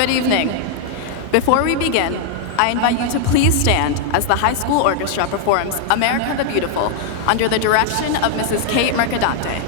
Good evening. Before we begin, I invite you to please stand as the high school orchestra performs America the Beautiful under the direction of Mrs. Kate Mercadante.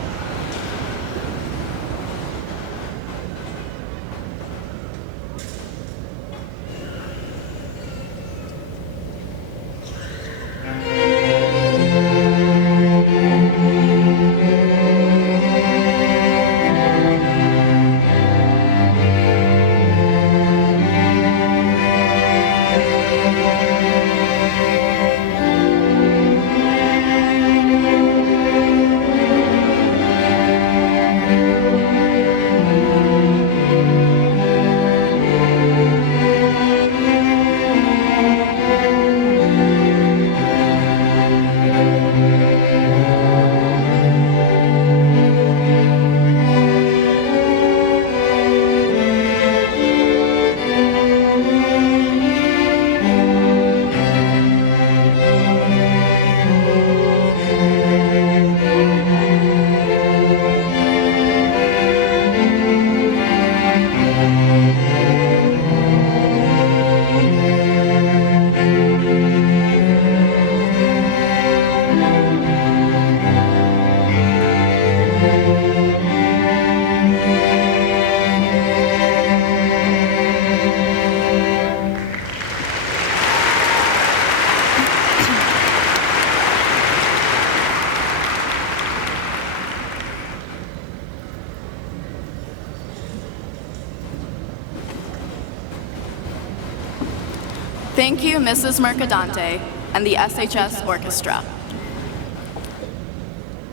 Thank you, Mrs. Mercadante and the SHS Orchestra.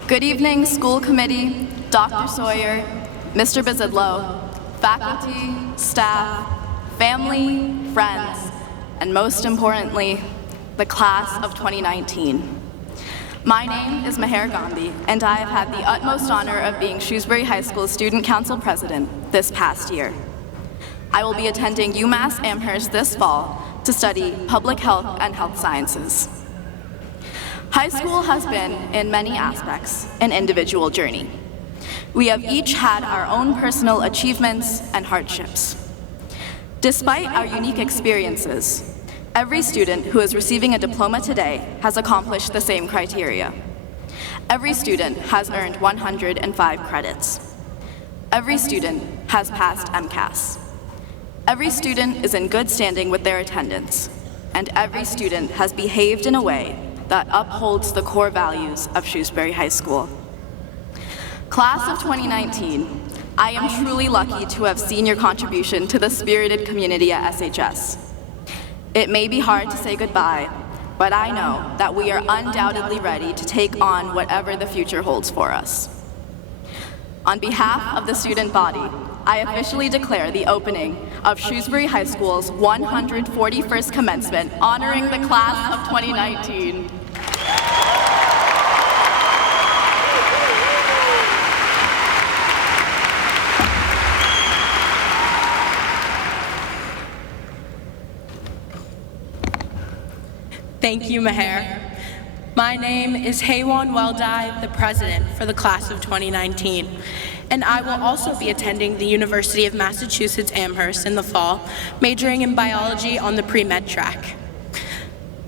Good evening, school committee, Dr. Sawyer, Mr. Bizidlo, faculty, staff, family, friends, and most importantly, the class of 2019. My name is Meher Gandhi, and I have had the utmost honor of being Shrewsbury High School's Student Council President this past year. I will be attending UMass Amherst this fall to study public health and health sciences. High school has been, in many aspects, an individual journey. We have each had our own personal achievements and hardships. Despite our unique experiences, every student who is receiving a diploma today has accomplished the same criteria. Every student has earned 105 credits. Every student has passed MCAS. Every student is in good standing with their attendance, and every student has behaved in a way that upholds the core values of Shrewsbury High School. Class of 2019, I am truly lucky to have seen your contribution to the spirited community at SHS. It may be hard to say goodbye, but I know that we are undoubtedly ready to take on whatever the future holds for us. On behalf of the student body, I officially declare the opening of Shrewsbury High School's 141st commencement, honoring the class of 2019. Thank you, Meher. My name is Haywan Weldai, the president for the class of 2019, and I will also be attending the University of Massachusetts Amherst in the fall, majoring in biology on the pre-med track.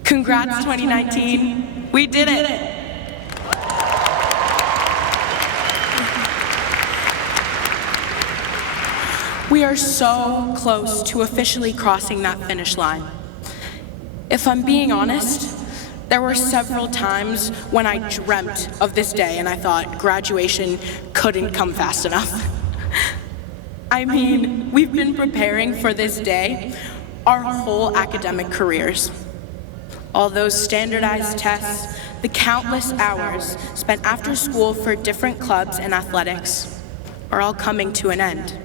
Congrats, 2019. We did it. We are so close to officially crossing that finish line. If I'm being honest, there were several times when I dreamt of this day and I thought graduation couldn't come fast enough. I mean, we've been preparing for this day our whole academic careers. All those standardized tests, the countless hours spent after school for different clubs and athletics are all coming to an end.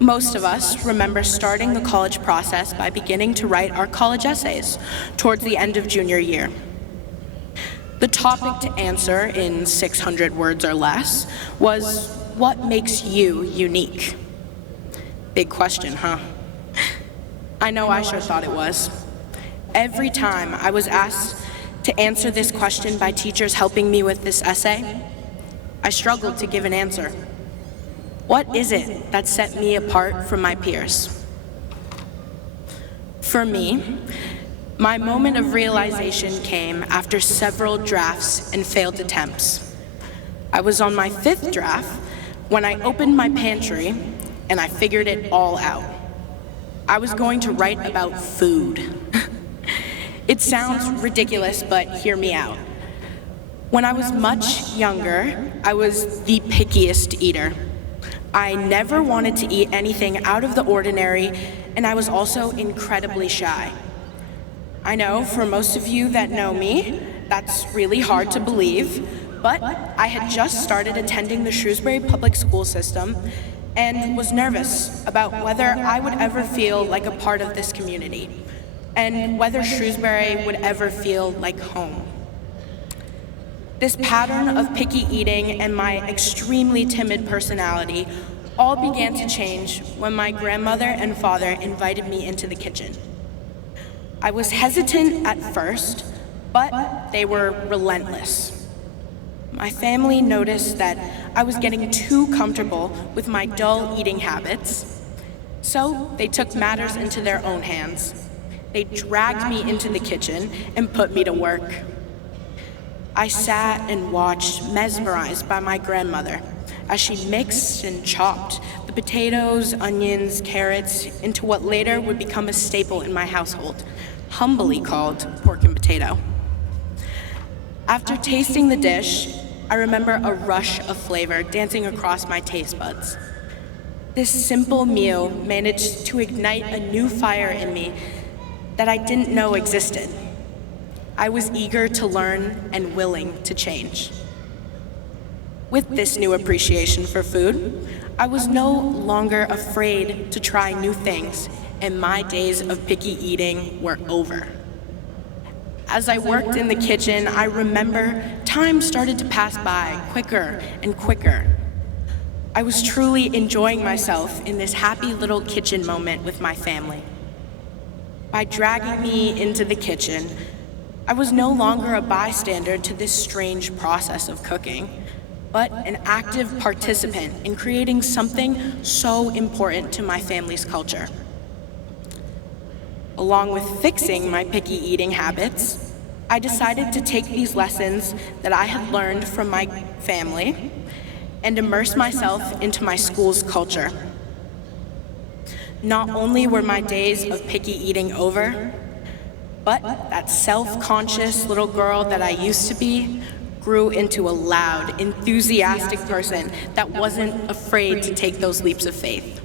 Most of us remember starting the college process by beginning to write our college essays towards the end of junior year. The topic to answer in 600 words or less was, what makes you unique? Big question, huh? I know I sure thought it was. Every time I was asked to answer this question by teachers helping me with this essay, I struggled to give an answer. What is it that set me apart from my peers? For me, my moment of realization came after several drafts and failed attempts. I was on my 5th draft when I opened my pantry and I figured it all out. I was going to write about food. It sounds ridiculous, but hear me out. When I was much younger, I was the pickiest eater. I never wanted to eat anything out of the ordinary, and I was also incredibly shy. I know for most of you that know me, that's really hard to believe, but I had just started attending the Shrewsbury public school system and was nervous about whether I would ever feel like a part of this community and whether Shrewsbury would ever feel like home. This pattern of picky eating and my extremely timid personality all began to change when my grandmother and father invited me into the kitchen. I was hesitant at first, but they were relentless. My family noticed that I was getting too comfortable with my dull eating habits, so they took matters into their own hands. They dragged me into the kitchen and put me to work. I sat and watched, mesmerized by my grandmother, as she mixed and chopped the potatoes, onions, carrots into what later would become a staple in my household, humbly called pork and potato. After tasting the dish, I remember a rush of flavor dancing across my taste buds. This simple meal managed to ignite a new fire in me that I didn't know existed. I was eager to learn and willing to change. With this new appreciation for food, I was no longer afraid to try new things, and my days of picky eating were over. As I worked in the kitchen, I remember time started to pass by quicker and quicker. I was truly enjoying myself in this happy little kitchen moment with my family. By dragging me into the kitchen, I was no longer a bystander to this strange process of cooking, but an active participant in creating something so important to my family's culture. Along with fixing my picky eating habits, I decided to take these lessons that I had learned from my family and immerse myself into my school's culture. Not only were my days of picky eating over, but that self-conscious little girl that I used to be grew into a loud, enthusiastic person that wasn't afraid to take those leaps of faith.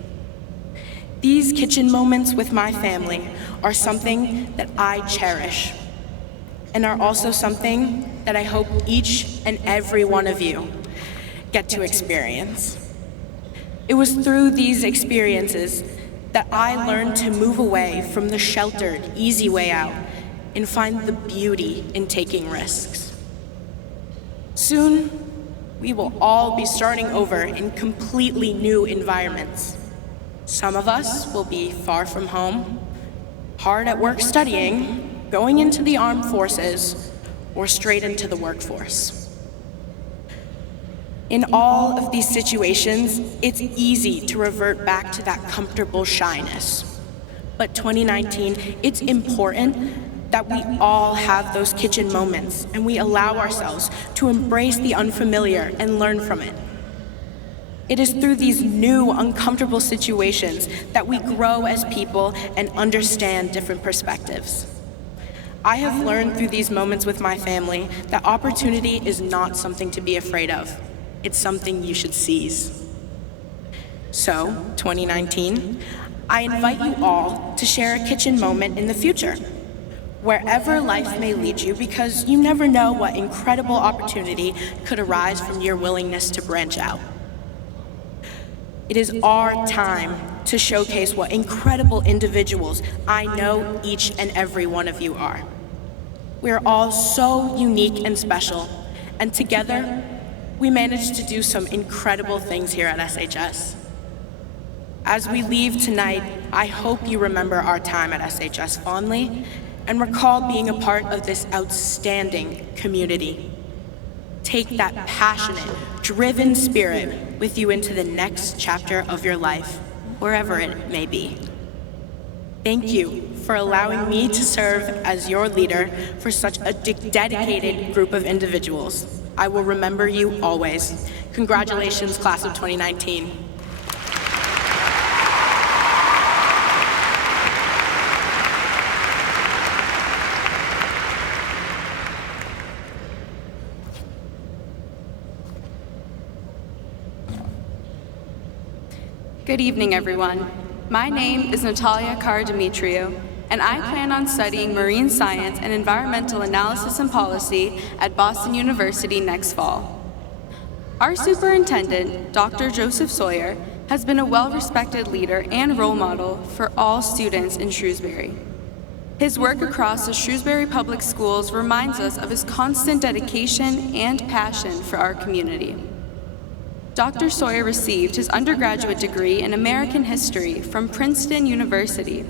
These kitchen moments with my family are something that I cherish, and are also something that I hope each and every one of you get to experience. It was through these experiences that I learned to move away from the sheltered, easy way out and find the beauty in taking risks. Soon, we will all be starting over in completely new environments. Some of us will be far from home, hard at work studying, going into the armed forces, or straight into the workforce. In all of these situations, it's easy to revert back to that comfortable shyness. But 2019, it's important that we all have those kitchen moments and we allow ourselves to embrace the unfamiliar and learn from it. It is through these new, uncomfortable situations that we grow as people and understand different perspectives. I have learned through these moments with my family that opportunity is not something to be afraid of. It's something you should seize. So, 2019, I invite you all to share a kitchen moment in the future, wherever life may lead you, because you never know what incredible opportunity could arise from your willingness to branch out. It is our time to showcase what incredible individuals I know each and every one of you are. We are all so unique and special, and together, we managed to do some incredible things here at SHS. As we leave tonight, I hope you remember our time at SHS fondly and recall being a part of this outstanding community. Take that passionate, driven spirit with you into the next chapter of your life, wherever it may be. Thank you for allowing me to serve as your leader for such a dedicated group of individuals. I will remember you always. Congratulations, class of 2019. Good evening, everyone. My name is Natalia Kara-Dimitriou, and I plan on studying marine science and environmental analysis and policy at Boston University next fall. Our superintendent, Dr. Joseph Sawyer, has been a well-respected leader and role model for all students in Shrewsbury. His work across the Shrewsbury Public Schools reminds us of his constant dedication and passion for our community. Dr. Sawyer received his undergraduate degree in American History from Princeton University,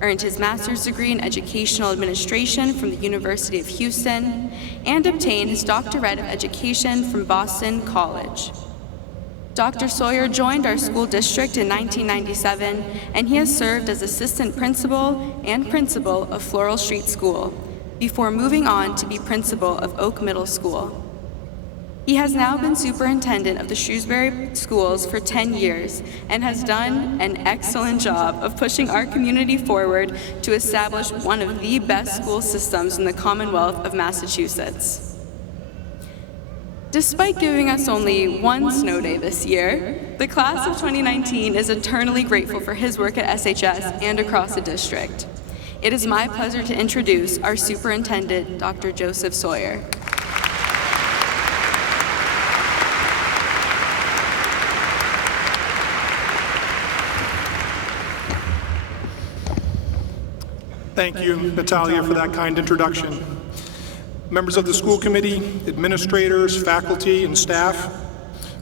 earned his master's degree in Educational Administration from the University of Houston, and obtained his doctorate of education from Boston College. Dr. Sawyer joined our school district in 1997, and he has served as assistant principal and principal of Floral Street School, before moving on to be principal of Oak Middle School. He has now been superintendent of the Shrewsbury schools for 10 years and has done an excellent job of pushing our community forward to establish one of the best school systems in the Commonwealth of Massachusetts. Despite giving us only one snow day this year, the class of 2019 is eternally grateful for his work at SHS and across the district. It is my pleasure to introduce our superintendent, Dr. Joseph Sawyer. Thank you, Natalia, for that kind introduction. Members of the school committee, administrators, faculty, and staff,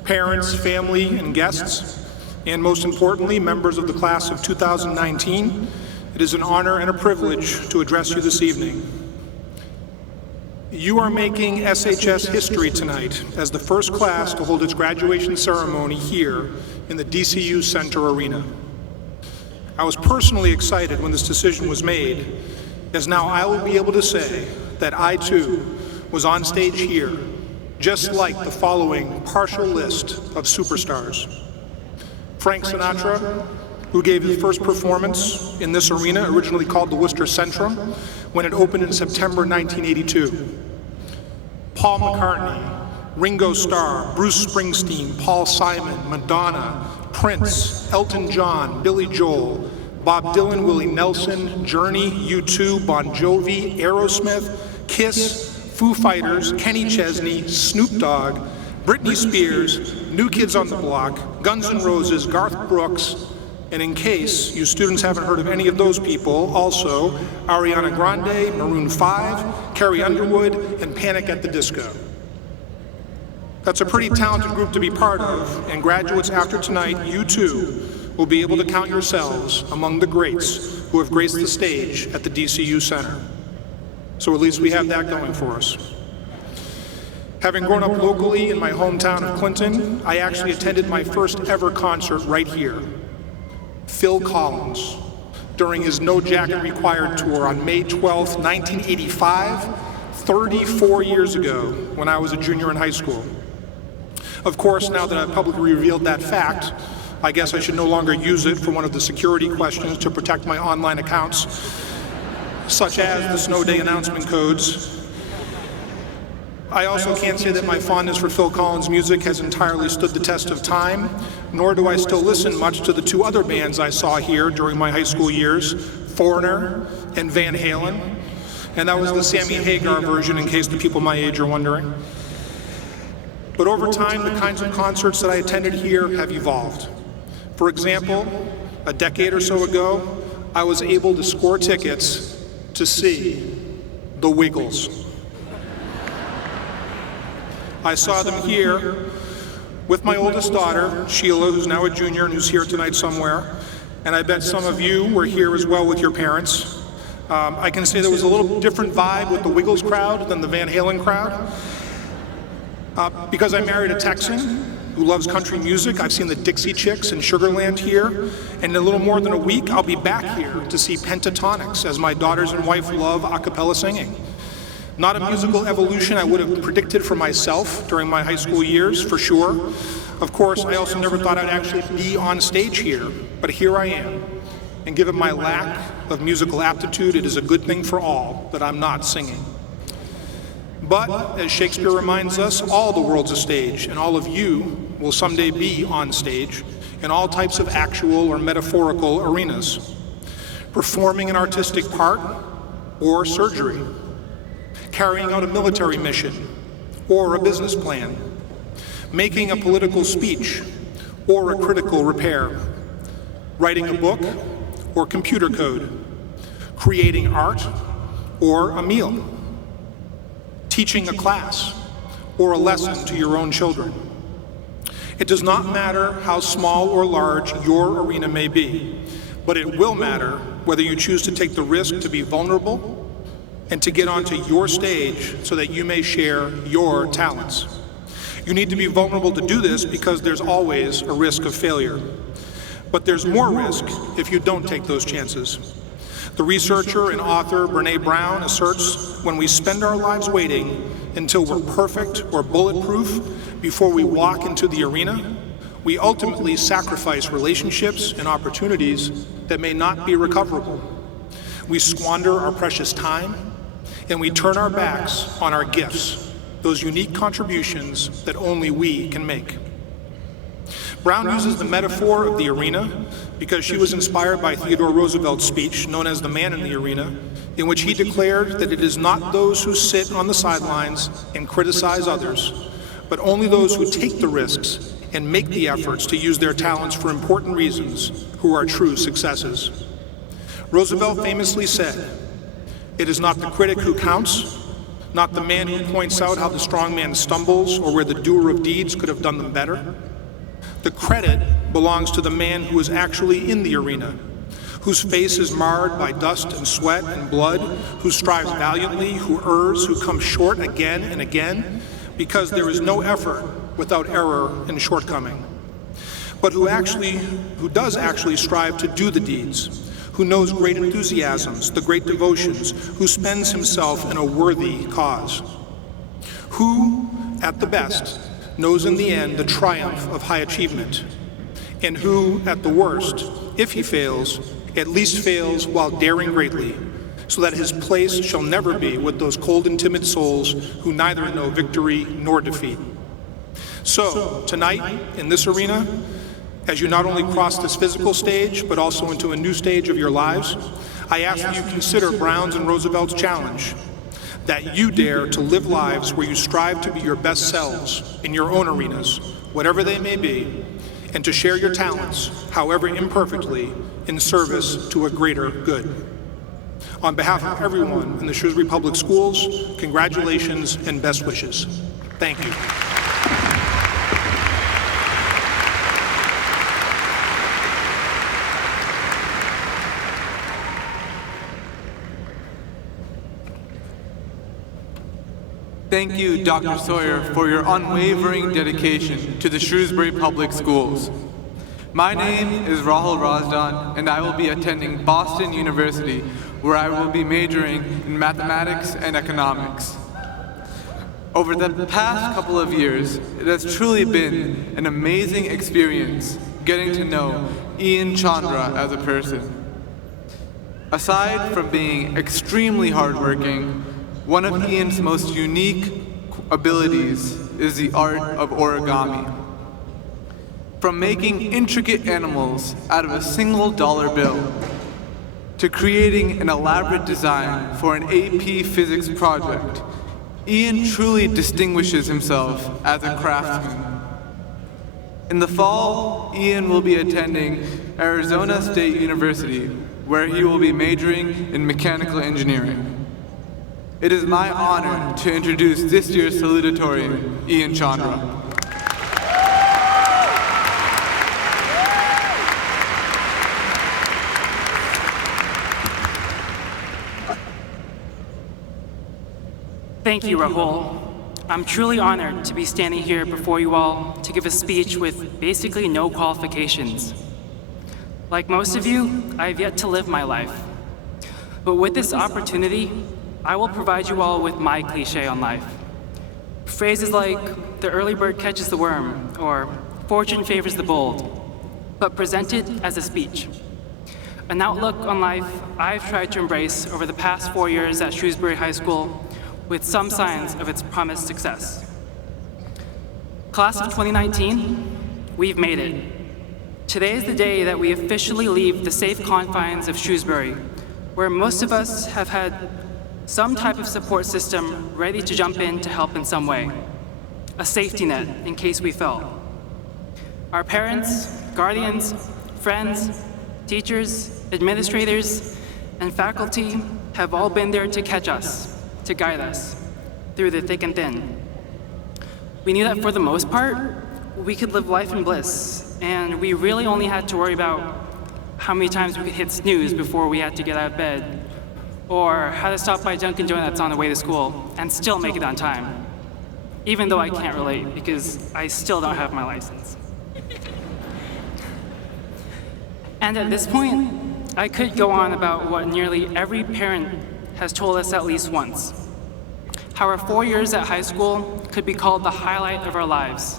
parents, family, and guests, and most importantly, members of the class of 2019, it is an honor and a privilege to address you this evening. You are making SHS history tonight as the first class to hold its graduation ceremony here in the DCU Center arena. I was personally excited when this decision was made, as now I will be able to say that I too was on stage here, just like the following partial list of superstars. Frank Sinatra, who gave his first performance in this arena, originally called the Worcester Centrum, when it opened in September 1982. Paul McCartney, Ringo Starr, Bruce Springsteen, Paul Simon, Madonna, Prince, Elton John, Billy Joel, Bob Dylan, Willie Nelson, Journey, U2, Bon Jovi, Aerosmith, Kiss, Foo Fighters, Kenny Chesney, Snoop Dogg, Britney Spears, New Kids on the Block, Guns N' Roses, Garth Brooks, and in case you students haven't heard of any of those people, also Ariana Grande, Maroon 5, Carrie Underwood, and Panic at the Disco. That's a pretty talented group to be part of, and graduates after tonight, you too will be able to count yourselves among the greats who have graced the stage at the DCU Center. So at least we have that going for us. Having grown up locally in my hometown of Clinton, I actually attended my first ever concert right here. Phil Collins, during his No Jacket Required tour on May 12th, 1985, 34 years ago when I was a junior in high school. Of course, now that I've publicly revealed that fact, I guess I should no longer use it for one of the security questions to protect my online accounts, such as the snow day announcement codes. I also can't say that my fondness for Phil Collins' music has entirely stood the test of time, nor do I still listen much to the two other bands I saw here during my high school years, Foreigner and Van Halen, and that was the Sammy Hagar version in case the people my age are wondering. But over time, the kinds of concerts that I attended here have evolved. For example, a decade or so ago, I was able to score tickets to see the Wiggles. I saw them here with my oldest daughter, Sheila, who's now a junior and who's here tonight somewhere, and I bet some of you were here as well with your parents. I can say there was a little different vibe with the Wiggles crowd than the Van Halen crowd. Because I married a Texan, who loves country music. I've seen the Dixie Chicks in Sugarland here, and in a little more than a week, I'll be back here to see Pentatonics, as my daughters and wife love a cappella singing. Not a musical evolution I would have predicted for myself during my high school years, for sure. Of course, I also never thought I'd actually be on stage here, but here I am. And given my lack of musical aptitude, it is a good thing for all that I'm not singing. But, as Shakespeare reminds us, all the world's a stage, and all of you will someday be on stage in all types of actual or metaphorical arenas, performing an artistic part or surgery, carrying out a military mission or a business plan, making a political speech or a critical repair, writing a book or computer code, creating art or a meal, teaching a class or a lesson to your own children. It does not matter how small or large your arena may be, but it will matter whether you choose to take the risk to be vulnerable and to get onto your stage so that you may share your talents. You need to be vulnerable to do this because there's always a risk of failure. But there's more risk if you don't take those chances. The researcher and author Brené Brown asserts when we spend our lives waiting until we're perfect or bulletproof before we walk into the arena, we ultimately sacrifice relationships and opportunities that may not be recoverable. We squander our precious time, and we turn our backs on our gifts, those unique contributions that only we can make. Brown uses the metaphor of the arena because she was inspired by Theodore Roosevelt's speech, known as the Man in the Arena, in which he declared that it is not those who sit on the sidelines and criticize others, but only those who take the risks and make the efforts to use their talents for important reasons who are true successes. Roosevelt famously said, "It is not the critic who counts, not the man who points out how the strong man stumbles or where the doer of deeds could have done them better. The credit belongs to the man who is actually in the arena, whose face is marred by dust and sweat and blood, who strives valiantly, who errs, who comes short again and again, because there is no effort without error and shortcoming. But who does actually strive to do the deeds, who knows great enthusiasms, the great devotions, who spends himself in a worthy cause, who, at the best, knows in the end the triumph of high achievement, and who, at the worst, if he fails, at least fails while daring greatly, so that his place shall never be with those cold and timid souls who neither know victory nor defeat." So, tonight, in this arena, as you not only cross this physical stage, but also into a new stage of your lives, I ask that you consider Brown's and Roosevelt's challenge, that you dare to live lives where you strive to be your best selves in your own arenas, whatever they may be, and to share your talents, however imperfectly, in service to a greater good. On behalf of everyone in the Shrewsbury Public Schools, congratulations and best wishes. Thank you. Thank you, Dr. Sawyer, for your unwavering dedication to the Shrewsbury Public Schools. My name is Rahul Razdan, and I will be attending Boston University, where I will be majoring in mathematics and economics. Over the past couple of years, it has truly been an amazing experience getting to know Ian Chandra as a person. Aside from being extremely hardworking, one of Ian's most unique abilities is the art of origami. From making intricate animals out of a single dollar bill, to creating an elaborate design for an AP Physics project, Ian truly distinguishes himself as a craftsman. In the fall, Ian will be attending Arizona State University, where he will be majoring in mechanical engineering. It is my honor to introduce this year's salutatorian, Ian Chandra. Thank you, Rahul. I'm truly honored to be standing here before you all to give a speech with basically no qualifications. Like most of you, I have yet to live my life. But with this opportunity, I will provide you all with my cliche on life. Phrases like, the early bird catches the worm, or fortune favors the bold, but presented as a speech. An outlook on life I've tried to embrace over the past 4 years at Shrewsbury High School with some signs of its promised success. Class of 2019, we've made it. Today is the day that we officially leave the safe confines of Shrewsbury, where most of us have had some type of support system ready to jump in to help in some way, a safety net in case we fell. Our parents, guardians, friends, teachers, administrators, and faculty have all been there to catch us, to guide us through the thick and thin. We knew that for the most part, we could live life in bliss, and we really only had to worry about how many times we could hit snooze before we had to get out of bed, or how to stop by Dunkin' Donuts on the way to school and still make it on time, even though I can't relate because I still don't have my license. And at this point, I could go on about what nearly every parent has told us at least once. How our 4 years at high school could be called the highlight of our lives,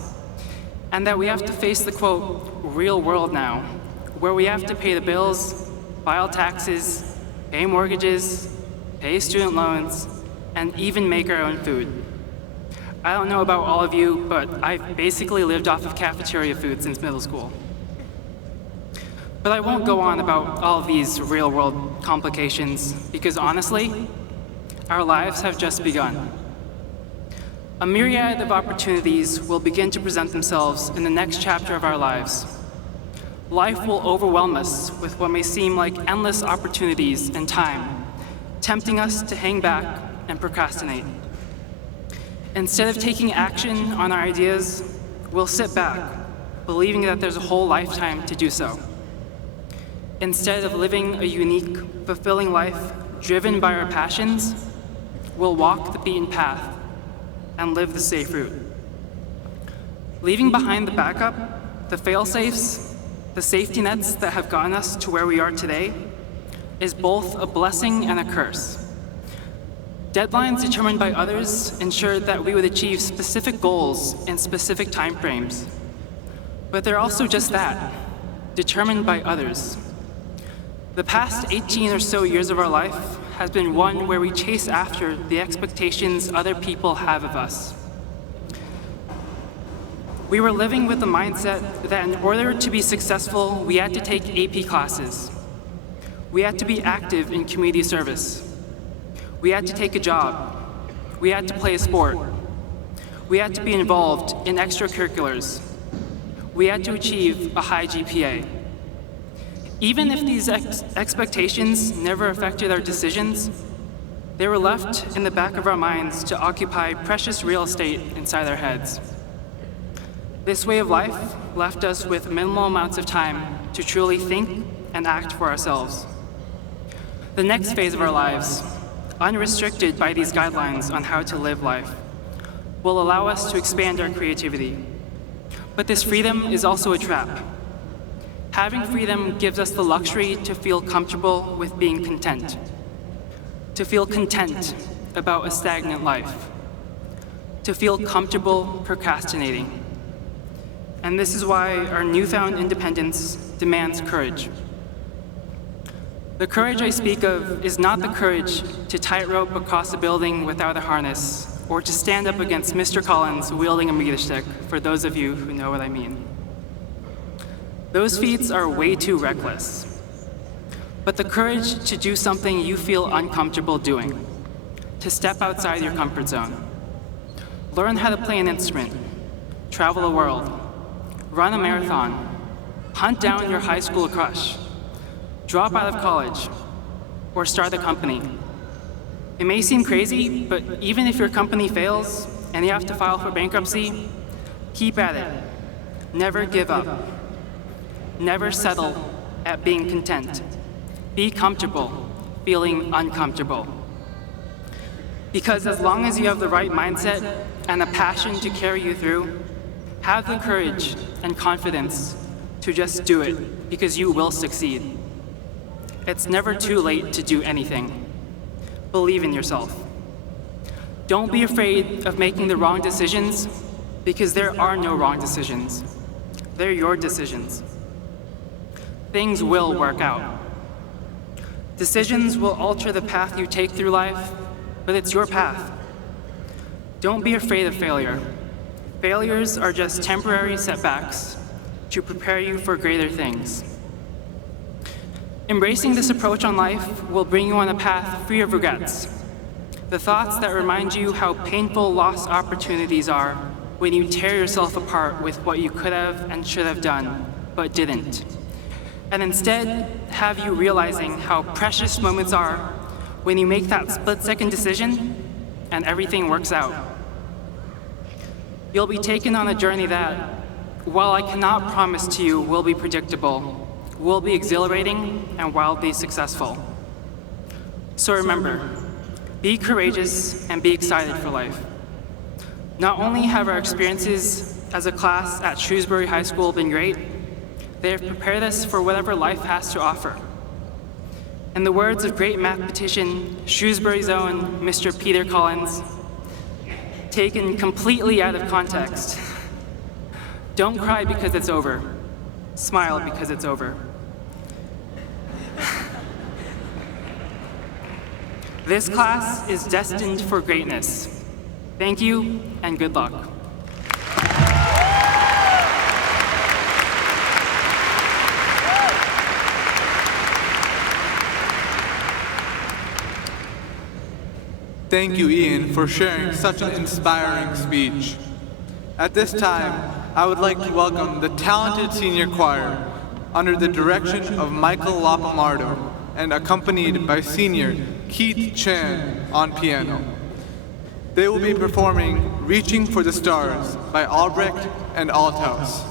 and that we have to face the, quote, real world now, where we have to pay the bills, file taxes, pay mortgages, pay student loans, and even make our own food. I don't know about all of you, but I've basically lived off of cafeteria food since middle school. But I won't go on about all of these real-world complications, because honestly, our lives have just begun. A myriad of opportunities will begin to present themselves in the next chapter of our lives. Life will overwhelm us with what may seem like endless opportunities and time, tempting us to hang back and procrastinate. Instead of taking action on our ideas, we'll sit back, believing that there's a whole lifetime to do so. Instead of living a unique, fulfilling life driven by our passions, we'll walk the beaten path and live the safe route. Leaving behind the backup, the fail-safes, the safety nets that have gotten us to where we are today is both a blessing and a curse. Deadlines determined by others ensured that we would achieve specific goals in specific timeframes. But they're also just that, determined by others. The past 18 or so years of our life has been one where we chase after the expectations other people have of us. We were living with the mindset that in order to be successful, we had to take AP classes. We had to be active in community service. We had to take a job. We had to play a sport. We had to be involved in extracurriculars. We had to achieve a high GPA. Even if these expectations never affected our decisions, they were left in the back of our minds to occupy precious real estate inside our heads. This way of life left us with minimal amounts of time to truly think and act for ourselves. The next phase of our lives, unrestricted by these guidelines on how to live life, will allow us to expand our creativity. But this freedom is also a trap. Having freedom gives us the luxury to feel comfortable with being content, to feel content about a stagnant life, to feel comfortable procrastinating. And this is why our newfound independence demands courage. The courage I speak of is not the courage to tightrope across a building without a harness, or to stand up against Mr. Collins wielding a meter stick, for those of you who know what I mean. Those feats are way too reckless. But the courage to do something you feel uncomfortable doing, to step outside your comfort zone, learn how to play an instrument, travel the world, run a marathon, hunt down your high school crush, drop out of college, or start a company. It may seem crazy, but even if your company fails and you have to file for bankruptcy, keep at it. Never give up. Never settle at being content. Be comfortable feeling uncomfortable. Because as long as you have the right mindset and a passion to carry you through, have the courage and confidence to just do it, because you will succeed. It's never too late to do anything. Believe in yourself. Don't be afraid of making the wrong decisions, because there are no wrong decisions. They're your decisions. Things will work out. Decisions will alter the path you take through life, but it's your path. Don't be afraid of failure. Failures are just temporary setbacks to prepare you for greater things. Embracing this approach on life will bring you on a path free of regrets. The thoughts that remind you how painful lost opportunities are when you tear yourself apart with what you could have and should have done, but didn't. And instead, have you realizing how precious moments are when you make that split-second decision and everything works out. You'll be taken on a journey that, while I cannot promise to you will be predictable, will be exhilarating and wildly successful. So remember, be courageous and be excited for life. Not only have our experiences as a class at Shrewsbury High School been great, they have prepared us for whatever life has to offer. In the words of great mathematician, Shrewsbury's own Mr. Peter Collins, taken completely out of context, don't cry because it's over. Smile because it's over. This class is destined for greatness. Thank you and good luck. Thank you, Ian, for sharing such an inspiring speech. At this time, I would like to welcome the talented senior choir under the direction of Michael Lapamardo and accompanied by senior Keith Chan on piano. They will be performing Reaching for the Stars by Albrecht and Althaus.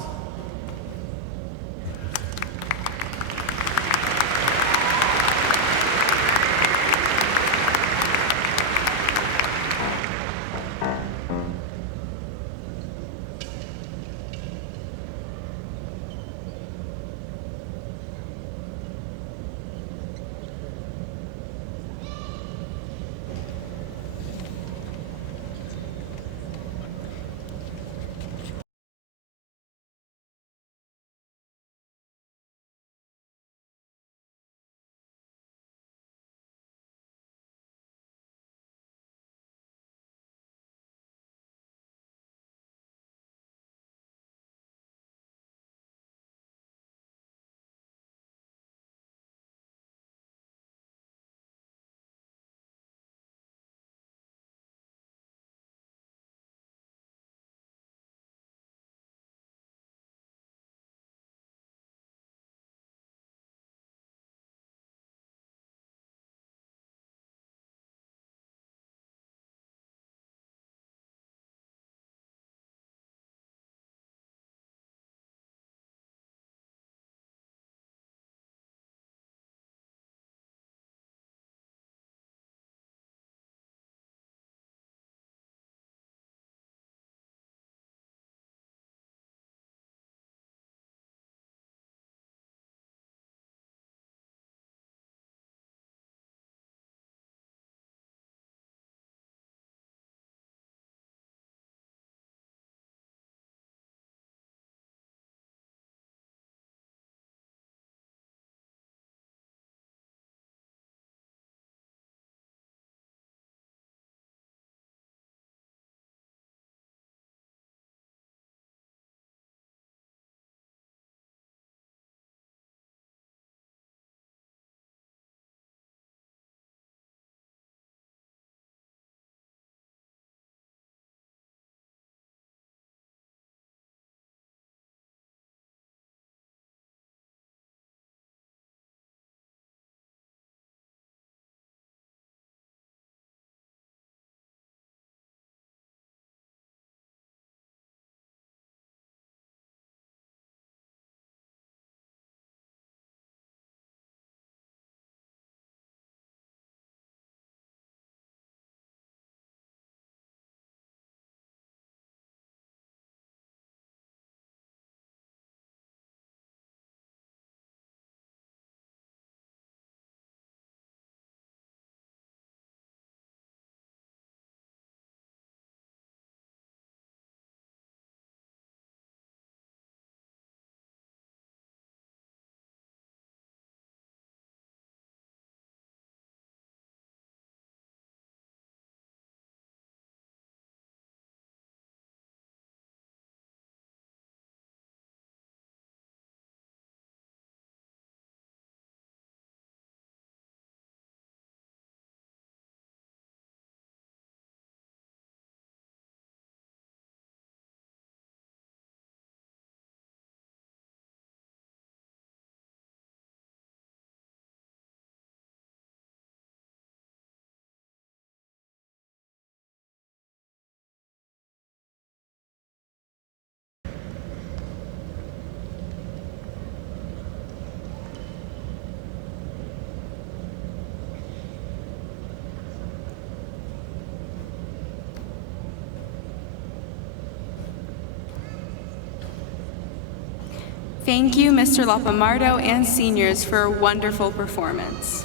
Thank you, Mr. Lapamardo and seniors, for a wonderful performance.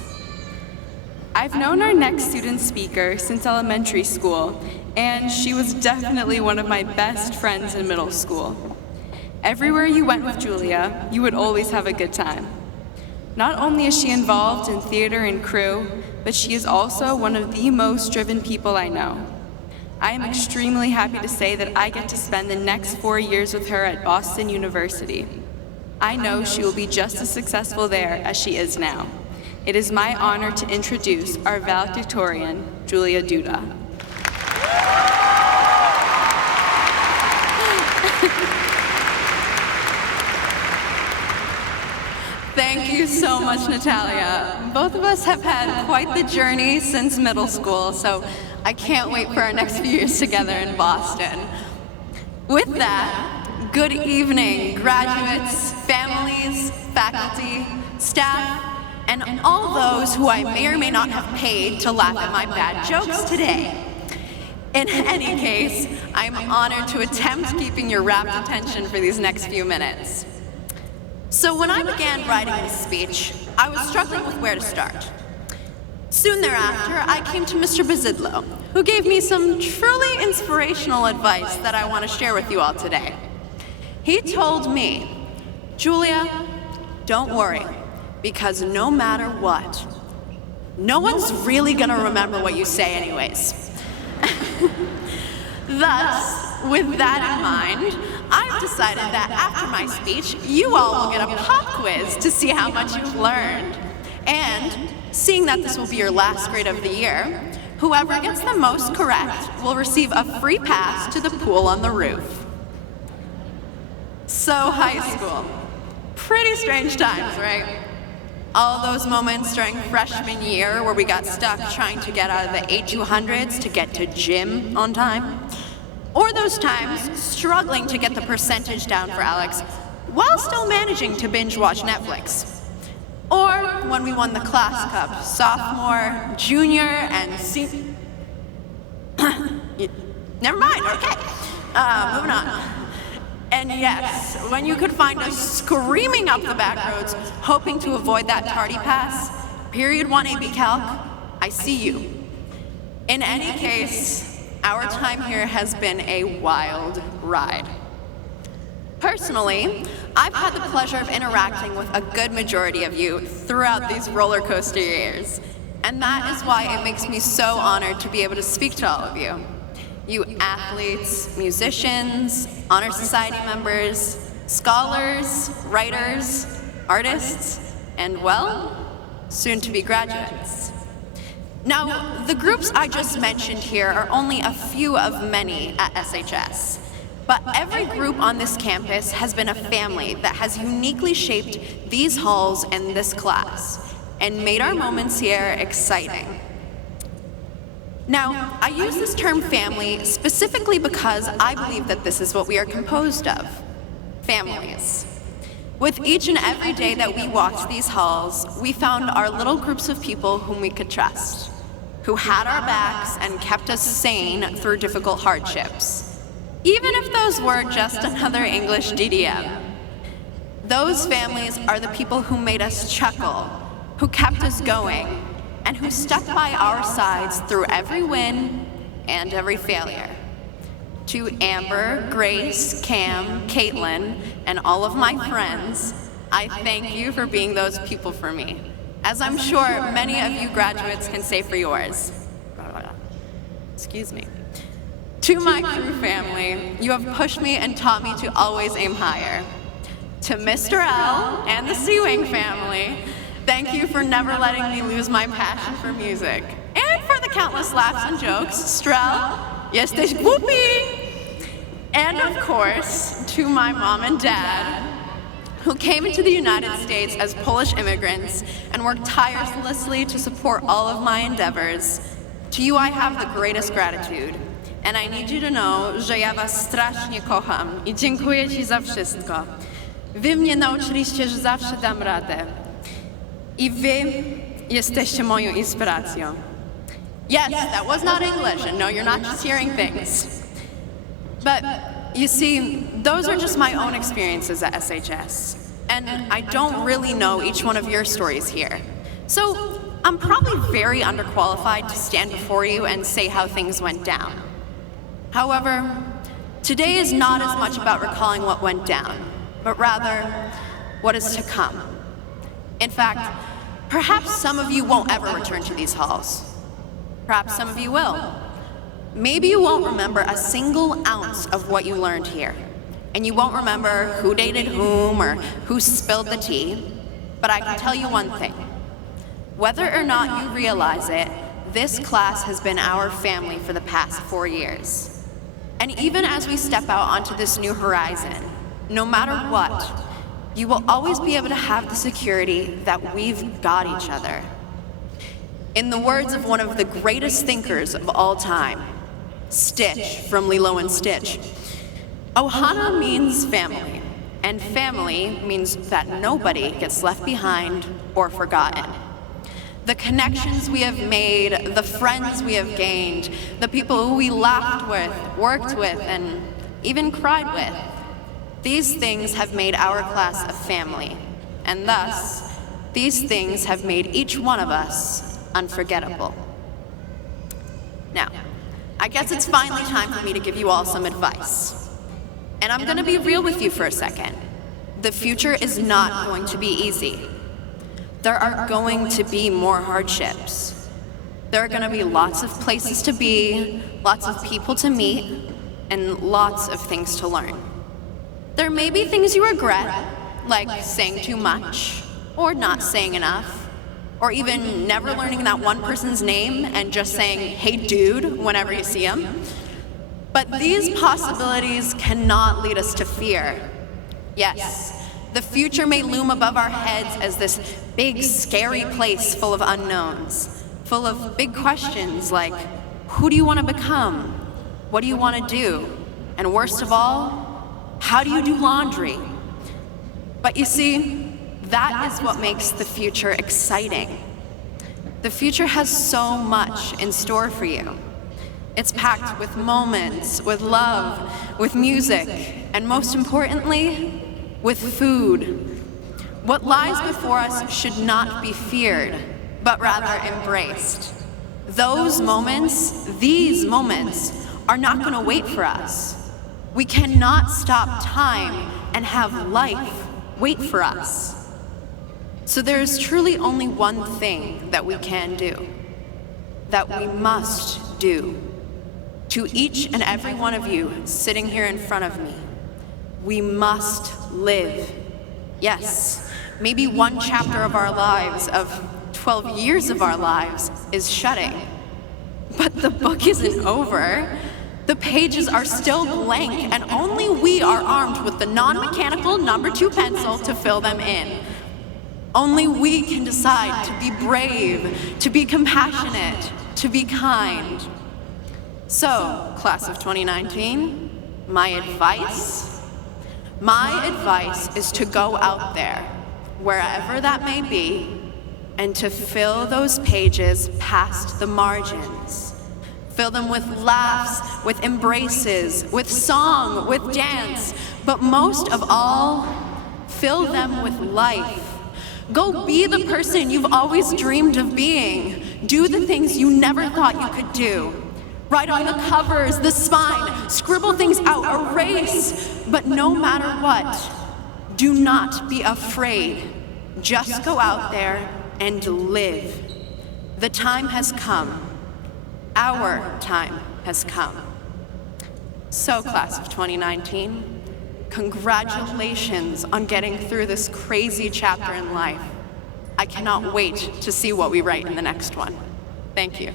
I've known our next student speaker since elementary school, and she was definitely one of my best friends in middle school. Everywhere you went with Julia, you would always have a good time. Not only is she involved in theater and crew, but she is also one of the most driven people I know. I am extremely happy to say that I get to spend the next 4 years with her at Boston University. I know she will be just as successful there as she is now. It is my honor to introduce our valedictorian, Julia Duda. Thank you so much, Natalia. Both of us have had quite the journey since middle school, so I can't wait for our next few years together in Boston. With that, good evening, graduates, families, faculty, staff, and all those who I may or may not have paid to laugh at my bad jokes today. In any case, I'm honored to attempt keeping your rapt attention for these next few minutes. So when I began writing this speech, I was struggling with where to start. Soon thereafter, I came to Mr. Bezidlo, who gave me some truly inspirational advice that I want to share with you all today. He told me, Julia, don't worry, because no matter what, no one's really gonna remember what you say anyways. Thus, with that in mind, I've decided that after my speech, you all will get a pop quiz to see how much you've learned. And seeing that this will be your last grade of the year, whoever gets the most correct will receive a free pass to the pool on the roof. So high school, pretty strange times, right? All those moments during freshman year where we got stuck trying to get out of the 8200s to get to gym on time. Or those times struggling to get the percentage down for Alex while still managing to binge watch Netflix. Or when we won the class cup, sophomore, junior, and senior. Never mind, okay. Moving on. And yes, when you could find us screaming up the back roads, hoping to avoid that tardy pass, period 1 AB Calc, I see you. In any case, our time here has been a wild ride. Personally, I've had the pleasure of interacting with a good majority of you throughout these roller coaster years, and that is why it makes me so honored to be able to speak to all of you. You athletes, musicians, honor society members, scholars, writers, artists, and well, soon-to-be graduates. Now, the groups I just mentioned here are only a few of many at SHS, but every group on this campus has been a family that has uniquely shaped these halls and this class, and made our moments here exciting. Now, I use this term family specifically because I believe that this is what we are composed of, families. With each and every day that we walked these halls, we found our little groups of people whom we could trust, who had our backs and kept us sane through difficult hardships, even if those were just another English DDM. Those families are the people who made us chuckle, who kept us going, and who stuck by our sides through every win and every failure. To Amber, Grace, Cam, Caitlin, and all of my friends, I thank you for being those people for me, as I'm sure many of you graduates can say for yours. Excuse me. To my crew family, you have pushed me and taught me to always aim higher. To Mr. L and the C-Wing family, thank you for never letting me lose my passion for music. And for the countless laughs and jokes, Strel, jesteś głupi! And of course, to my mom and dad, who came into the United States as Polish immigrants and worked tirelessly to support all of my endeavors. To you I have the greatest gratitude. And I need you to know, że ja was strasznie kocham i dziękuję ci za wszystko. Wy mnie nauczyliście, że zawsze dam radę. I wy jesteście moją inspiracją. Yes, that was not English, and no, you're not just hearing things. But you see, those are just my own experiences at SHS. and I don't really know each one of your stories here. So I'm probably very underqualified to stand before you and say how things went down. However, today is not as much about recalling what went down, but rather what is to come. In fact, perhaps some of you won't ever return to these halls. Perhaps some of you will. Maybe you won't remember a single ounce of what you learned here, and you won't remember who dated whom or who spilled the tea, but I can tell you one thing. Whether or not you realize it, this class has been our family for the past 4 years. And even as we step out onto this new horizon, no matter what, you will always be able to have the security that we've got each other. In the words of one of the greatest thinkers of all time, Stitch from Lilo and Stitch, Ohana means family, and family means that nobody gets left behind or forgotten. The connections we have made, the friends we have gained, the people who we laughed with, worked with, and even cried with, these things have made our class a family, and thus, these things have made each one of us unforgettable. Now, I guess it's finally time for me to give you all some advice. And I'm gonna be real with you for a second. The future is not going to be easy. There are going to be more hardships. There are gonna be lots of places to be, lots of people to meet, and lots of things to learn. There may be things you regret, like saying too much, or not saying enough, or even never learning that one person's name and just saying, "Hey dude," whenever you see him. But these possibilities cannot lead us to fear. Yes, the future may loom above our heads as this big, scary place full of unknowns, full of big questions like, who do you want to become? What do you want to do? And worst of all, how do you do laundry? But you see, that is what makes the future exciting. The future has so much in store for you. It's packed with moments, with love, with music, and most importantly, with food. What lies before us should not be feared, but rather embraced. Those moments, these moments, are not going to wait for us. We cannot stop time and have life wait for us. So there is truly only one thing that we can do, that we must do. To each and every one of you sitting here in front of me, we must live. Yes, maybe one chapter of our lives, of 12 years of our lives, is shutting. But the book isn't over. The pages are still blank, and only we are armed with the non-mechanical number 2 pencil to fill them in. Only we can decide to be brave, to be compassionate, to be kind. So, class of 2019, my advice is to go out there, wherever that may be, and to fill those pages past the margins. Fill them with laughs, with embraces, with song, with dance, but most of all, fill them with life. Go be the person you've always dreamed of being. Do the things you never thought you could do. Write on the covers, the spine, scribble things out, erase. But no matter what, do not be afraid. Just go out there and live. The time has come. Our time has come. So, class of 2019, congratulations on getting through this crazy chapter in life. I cannot wait to see what we write in the next one. Thank you.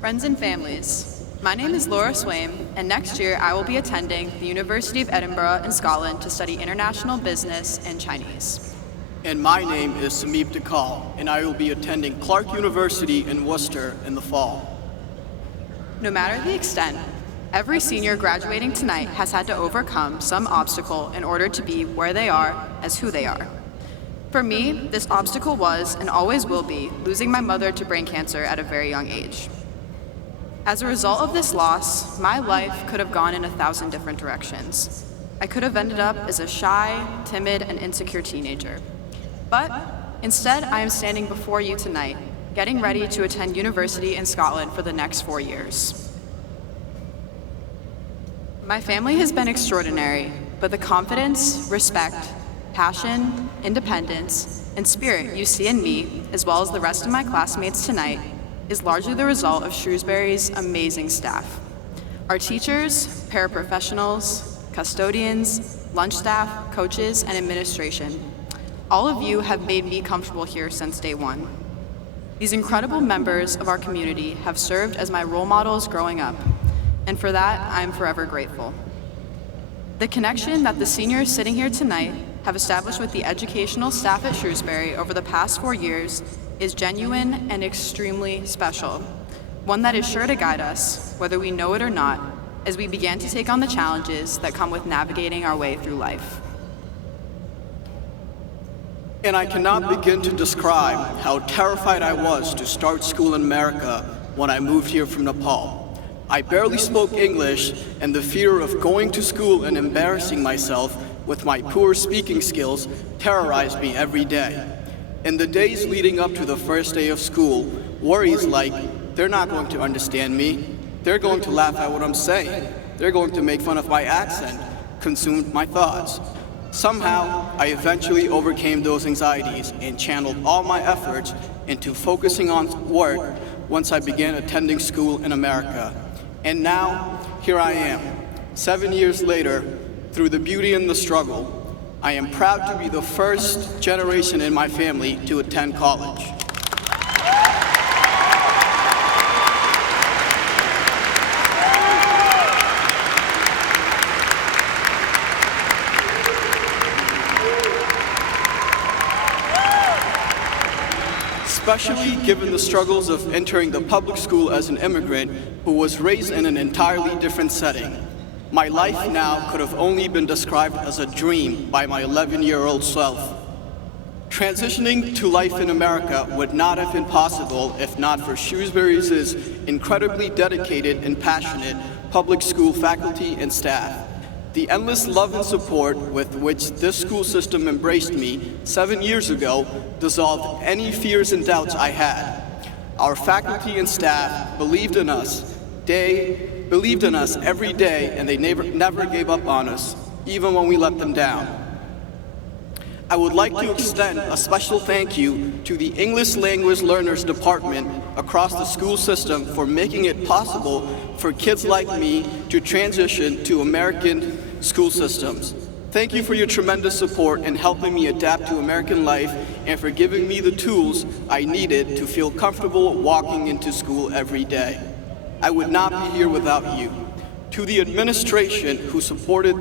Friends and families, my name is Laura Swaim, and next year I will be attending the University of Edinburgh in Scotland to study international business and Chinese. And my name is Samib Dekal, and I will be attending Clark University in Worcester in the fall. No matter the extent, every senior graduating tonight has had to overcome some obstacle in order to be where they are as who they are. For me, this obstacle was, and always will be, losing my mother to brain cancer at a very young age. As a result of this loss, my life could have gone in 1,000 different directions. I could have ended up as a shy, timid, and insecure teenager. But instead, I am standing before you tonight, getting ready to attend university in Scotland for the next 4 years. My family has been extraordinary, but the confidence, respect, passion, independence, and spirit you see in me, as well as the rest of my classmates tonight, is largely the result of Shrewsbury's amazing staff. Our teachers, paraprofessionals, custodians, lunch staff, coaches, and administration. All of you have made me comfortable here since day one. These incredible members of our community have served as my role models growing up, and for that, I am forever grateful. The connection that the seniors sitting here tonight have established with the educational staff at Shrewsbury over the past 4 years is genuine and extremely special, one that is sure to guide us, whether we know it or not, as we began to take on the challenges that come with navigating our way through life. And I cannot begin to describe how terrified I was to start school in America when I moved here from Nepal. I barely spoke English, and the fear of going to school and embarrassing myself with my poor speaking skills terrorized me every day. In the days leading up to the first day of school, worries like, they're not going to understand me, they're going to laugh at what I'm saying, they're going to make fun of my accent, consumed my thoughts. Somehow, I eventually overcame those anxieties and channeled all my efforts into focusing on work once I began attending school in America. And now, here I am, 7 years later, through the beauty and the struggle. I am proud to be the first generation in my family to attend college. Especially given the struggles of entering the public school as an immigrant who was raised in an entirely different setting. My life now could have only been described as a dream by my 11-year-old self. Transitioning to life in America would not have been possible if not for Shrewsbury's incredibly dedicated and passionate public school faculty and staff. The endless love and support with which this school system embraced me 7 years ago dissolved any fears and doubts I had. Our faculty and staff believed in us. They believed in us every day, and they never gave up on us, even when we let them down. I would like to extend a special thank you to the English Language Learners Department across the school system for making it possible for kids like me to transition to American school systems. Thank you for your tremendous support in helping me adapt to American life and for giving me the tools I needed to feel comfortable walking into school every day. I would not be here without you. To the administration who supported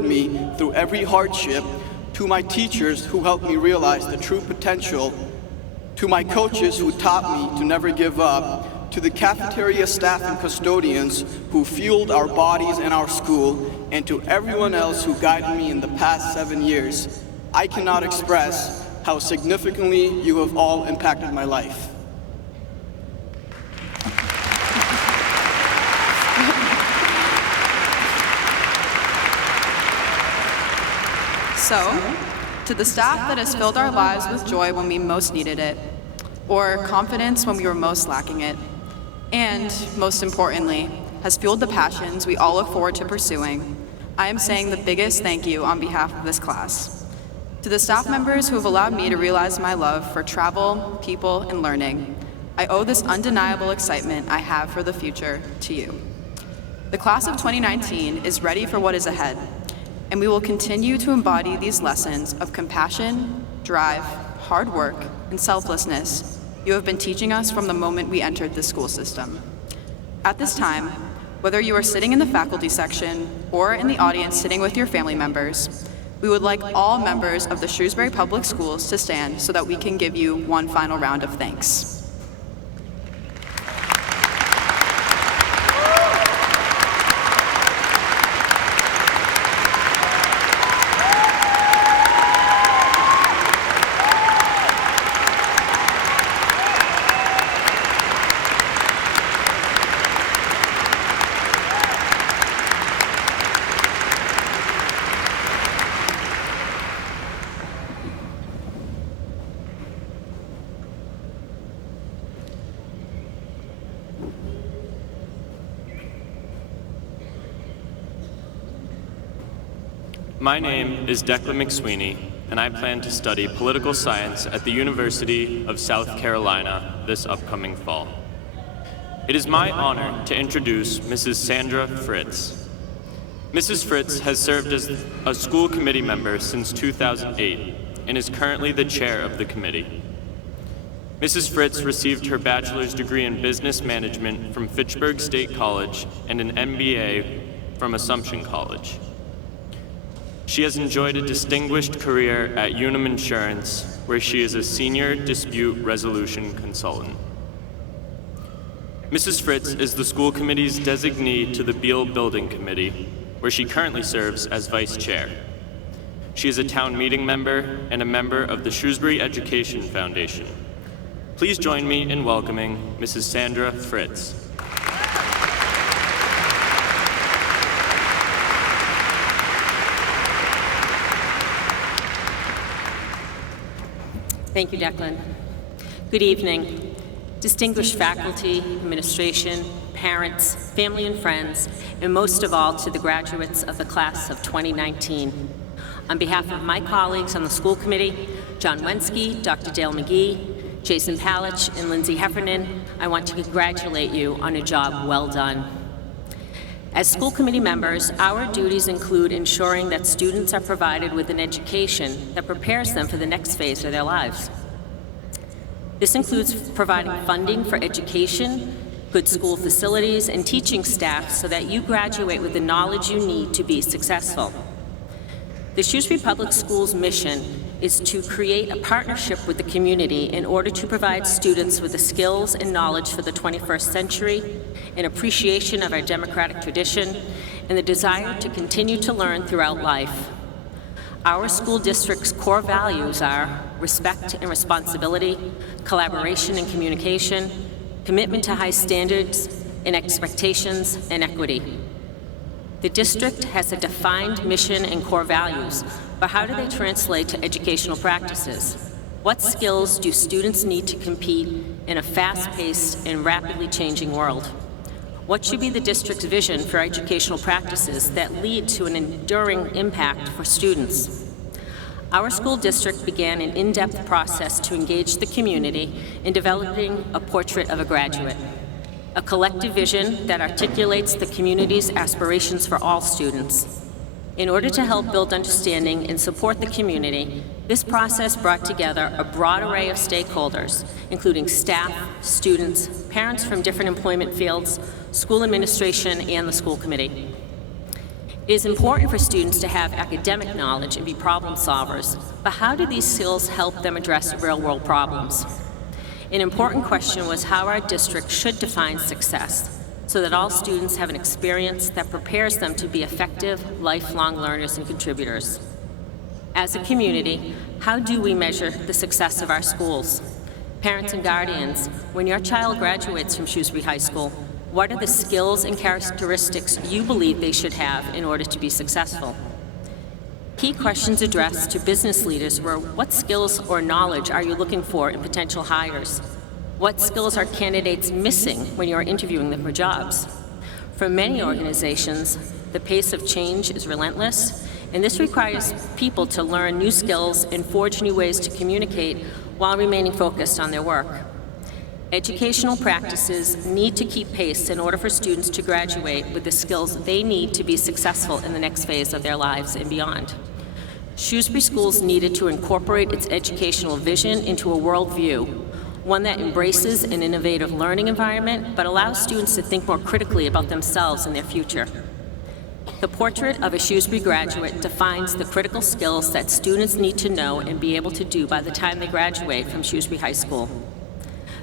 me through every hardship, to my teachers who helped me realize the true potential, to my coaches who taught me to never give up, to the cafeteria staff and custodians who fueled our bodies and our school, and to everyone else who guided me in the past 7 years, I cannot express how significantly you have all impacted my life. So, to the staff that has filled our lives with joy when we most needed it, or confidence when we were most lacking it, and, most importantly, has fueled the passions we all look forward to pursuing, I am saying the biggest thank you on behalf of this class. To the staff members who have allowed me to realize my love for travel, people, and learning, I owe this undeniable excitement I have for the future to you. The class of 2019 is ready for what is ahead, and we will continue to embody these lessons of compassion, drive, hard work, and selflessness you have been teaching us from the moment we entered the school system. At this time, whether you are sitting in the faculty section or in the audience sitting with your family members, we would like all members of the Shrewsbury Public Schools to stand so that we can give you one final round of thanks. My name is Declan McSweeney, and I plan to study political science at the University of South Carolina this upcoming fall. It is my honor to introduce Mrs. Sandra Fritz. Mrs. Fritz has served as a school committee member since 2008 and is currently the chair of the committee. Mrs. Fritz received her bachelor's degree in business management from Fitchburg State College and an MBA from Assumption College. She has enjoyed a distinguished career at Unum Insurance, where she is a senior dispute resolution consultant. Mrs. Fritz is the school committee's designee to the Beale Building Committee, where she currently serves as vice chair. She is a town meeting member and a member of the Shrewsbury Education Foundation. Please join me in welcoming Mrs. Sandra Fritz. Thank you, Declan. Good evening. Distinguished faculty, administration, parents, family and friends, and most of all to the graduates of the class of 2019. On behalf of my colleagues on the school committee, John Wensky, Dr. Dale McGee, Jason Palich, and Lindsay Heffernan, I want to congratulate you on a job well done. As school committee members, our duties include ensuring that students are provided with an education that prepares them for the next phase of their lives. This includes providing funding for education, good school facilities, and teaching staff so that you graduate with the knowledge you need to be successful. The Shrewsbury Public Schools' mission is to create a partnership with the community in order to provide students with the skills and knowledge for the 21st century, an appreciation of our democratic tradition, and the desire to continue to learn throughout life. Our school district's core values are respect and responsibility, collaboration and communication, commitment to high standards and expectations, and equity. The district has a defined mission and core values, but how do they translate to educational practices? What skills do students need to compete in a fast-paced and rapidly changing world? What should be the district's vision for educational practices that lead to an enduring impact for students? Our school district began an in-depth process to engage the community in developing a portrait of a graduate, a collective vision that articulates the community's aspirations for all students. In order to help build understanding and support the community, this process brought together a broad array of stakeholders, including staff, students, parents from different employment fields, school administration, and the school committee. It is important for students to have academic knowledge and be problem solvers, but how do these skills help them address real-world problems? An important question was how our district should define success, so that all students have an experience that prepares them to be effective, lifelong learners and contributors. As a community, how do we measure the success of our schools? Parents and guardians, when your child graduates from Shrewsbury High School, what are the skills and characteristics you believe they should have in order to be successful? Key questions addressed to business leaders were, what skills or knowledge are you looking for in potential hires? What skills are candidates missing when you're interviewing them for jobs? For many organizations, the pace of change is relentless, and this requires people to learn new skills and forge new ways to communicate while remaining focused on their work. Educational practices need to keep pace in order for students to graduate with the skills they need to be successful in the next phase of their lives and beyond. Shrewsbury Schools needed to incorporate its educational vision into a worldview, one that embraces an innovative learning environment but allows students to think more critically about themselves and their future. The portrait of a Shrewsbury graduate defines the critical skills that students need to know and be able to do by the time they graduate from Shrewsbury High School.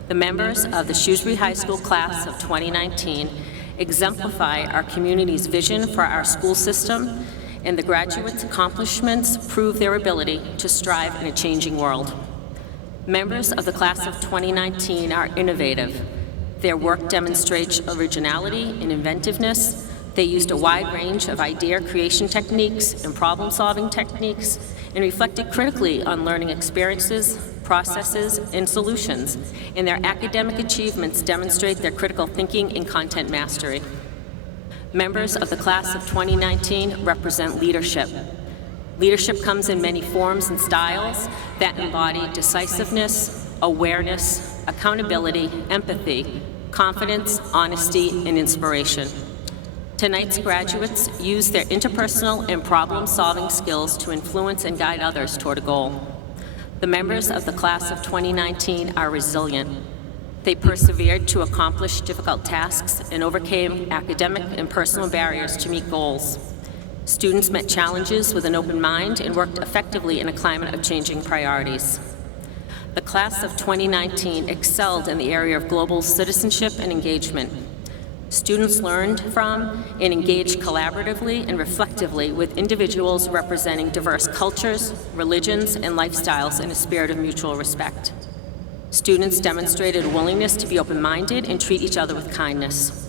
The members of the Shrewsbury High School class of 2019 exemplify our community's vision for our school system, and the graduates' accomplishments prove their ability to strive in a changing world. Members of the class of 2019 are innovative. Their work demonstrates originality and inventiveness. They used a wide range of idea creation techniques and problem-solving techniques and reflected critically on learning experiences, processes, and solutions, and their academic achievements demonstrate their critical thinking and content mastery. Members of the class of 2019 represent leadership. Leadership comes in many forms and styles that embody decisiveness, awareness, accountability, empathy, confidence, honesty, and inspiration. Tonight's graduates use their interpersonal and problem-solving skills to influence and guide others toward a goal. The members of the class of 2019 are resilient. They persevered to accomplish difficult tasks and overcame academic and personal barriers to meet goals. Students met challenges with an open mind and worked effectively in a climate of changing priorities. The class of 2019 excelled in the area of global citizenship and engagement. Students learned from and engaged collaboratively and reflectively with individuals representing diverse cultures, religions, and lifestyles in a spirit of mutual respect. Students demonstrated a willingness to be open-minded and treat each other with kindness.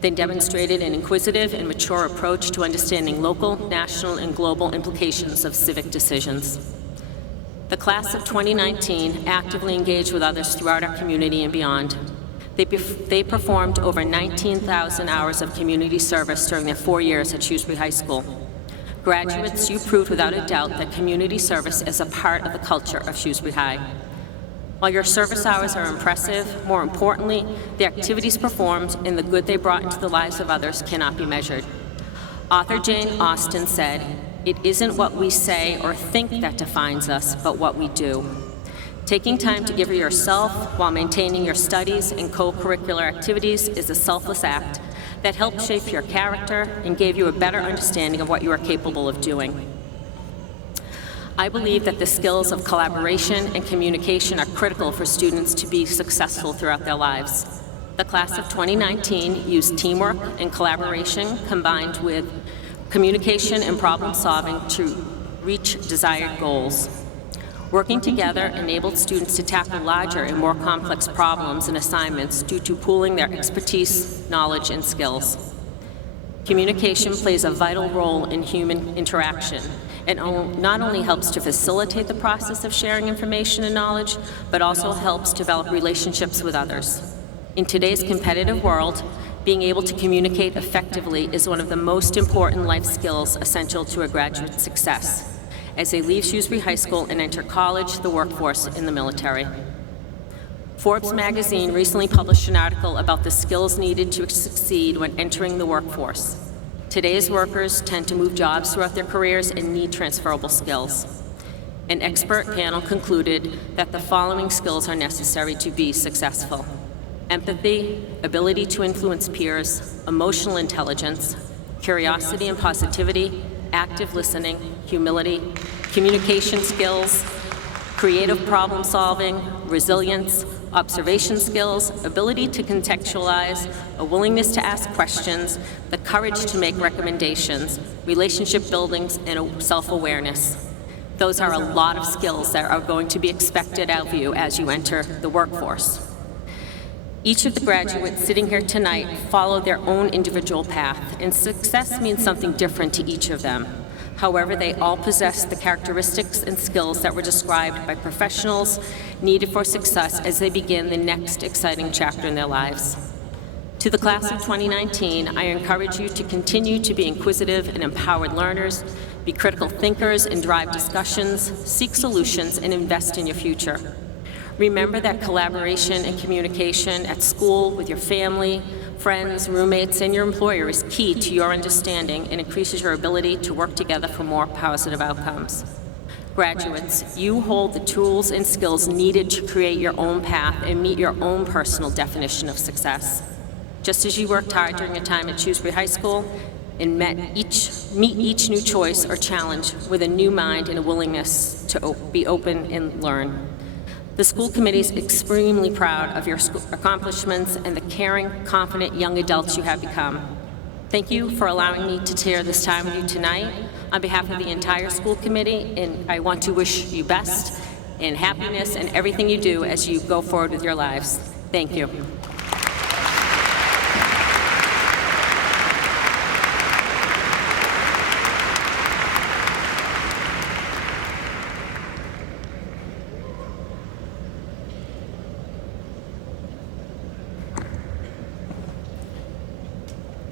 They demonstrated an inquisitive and mature approach to understanding local, national, and global implications of civic decisions. The class of 2019 actively engaged with others throughout our community and beyond. They performed over 19,000 hours of community service during their 4 years at Shrewsbury High School. Graduates, you proved without a doubt that community service is a part of the culture of Shrewsbury High. While your service hours are impressive, more importantly, the activities performed and the good they brought into the lives of others cannot be measured. Author Jane Austen said, "It isn't what we say or think that defines us, but what we do." Taking time to give of yourself while maintaining your studies and co-curricular activities is a selfless act that helped shape your character and gave you a better understanding of what you are capable of doing. I believe that the skills of collaboration and communication are critical for students to be successful throughout their lives. The class of 2019 used teamwork and collaboration combined with communication and problem solving to reach desired goals. Working together enabled students to tackle larger and more complex problems and assignments due to pooling their expertise, knowledge, and skills. Communication plays a vital role in human interaction. It not only helps to facilitate the process of sharing information and knowledge, but also helps develop relationships with others. In today's competitive world, being able to communicate effectively is one of the most important life skills essential to a graduate's success as they leave Shrewsbury High School and enter college, the workforce, and the military. Forbes magazine recently published an article about the skills needed to succeed when entering the workforce. Today's workers tend to move jobs throughout their careers and need transferable skills. An expert panel concluded that the following skills are necessary to be successful: empathy, ability to influence peers, emotional intelligence, curiosity and positivity, active listening, humility, communication skills, creative problem solving, resilience, observation skills, ability to contextualize, a willingness to ask questions, the courage to make recommendations, relationship building, and self-awareness. Those are a lot of skills that are going to be expected of you as you enter the workforce. Each of the graduates sitting here tonight followed their own individual path, and success means something different to each of them. However, they all possess the characteristics and skills that were described by professionals needed for success as they begin the next exciting chapter in their lives. To the class of 2019, I encourage you to continue to be inquisitive and empowered learners, be critical thinkers and drive discussions, seek solutions, and invest in your future. Remember that collaboration and communication at school, with your family, friends, roommates, and your employer is key to your understanding and increases your ability to work together for more positive outcomes. Graduates, you hold the tools and skills needed to create your own path and meet your own personal definition of success. Just as you worked hard during your time at Shrewsbury High School and meet each new choice or challenge with a new mind and a willingness to be open and learn. The school committee is extremely proud of your accomplishments and the caring, confident young adults you have become. Thank you for allowing me to share this time with you tonight. On behalf of the entire school committee, and I want to wish you best and happiness in everything you do as you go forward with your lives. Thank you.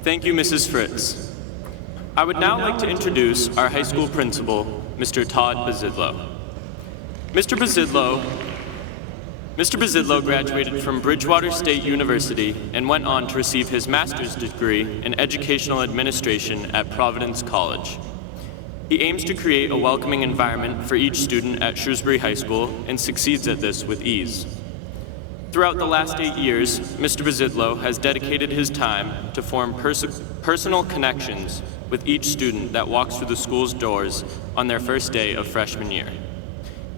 Thank you, Mrs. Fritz. I would now like to introduce our high school principal, Mr. Todd Bazidlo. Mr. Bazidlo graduated from Bridgewater State University and went on to receive his master's degree in educational administration at Providence College. He aims to create a welcoming environment for each student at Shrewsbury High School and succeeds at this with ease. Throughout the last 8 years, Mr. Bazidlo has dedicated his time to form personal connections with each student that walks through the school's doors on their first day of freshman year.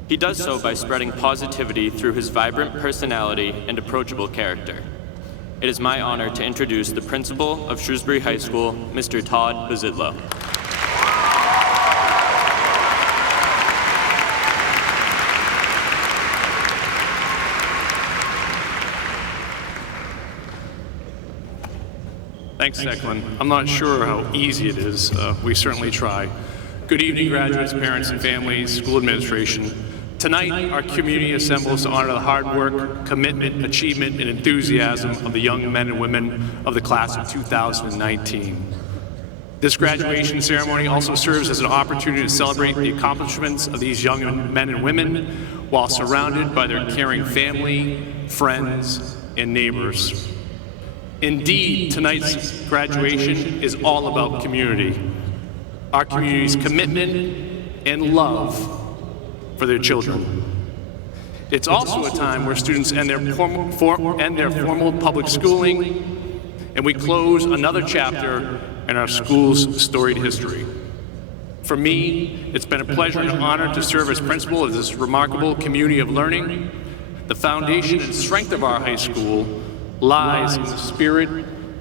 He does so by spreading positivity through his vibrant personality and approachable character. It is my honor to introduce the principal of Shrewsbury High School, Mr. Todd Bazidlo. Thanks, Declan. I'm not sure how easy it is. We certainly try. Good evening, graduates, parents, and families, school administration. Tonight, our community assembles to honor the hard work, commitment, achievement, and enthusiasm of the young men and women of the class of 2019. This graduation ceremony also serves as an opportunity to celebrate the accomplishments of these young men and women while surrounded by their caring family, friends, and neighbors. Indeed, tonight's graduation is all about community. Our community's commitment and love for their children. It's also a time where students end their formal public schooling, and we close another chapter in our school's storied history. For me, it's been a pleasure and an honor to serve as principal of this remarkable community of learning. The foundation and strength of our high school lies in the spirit,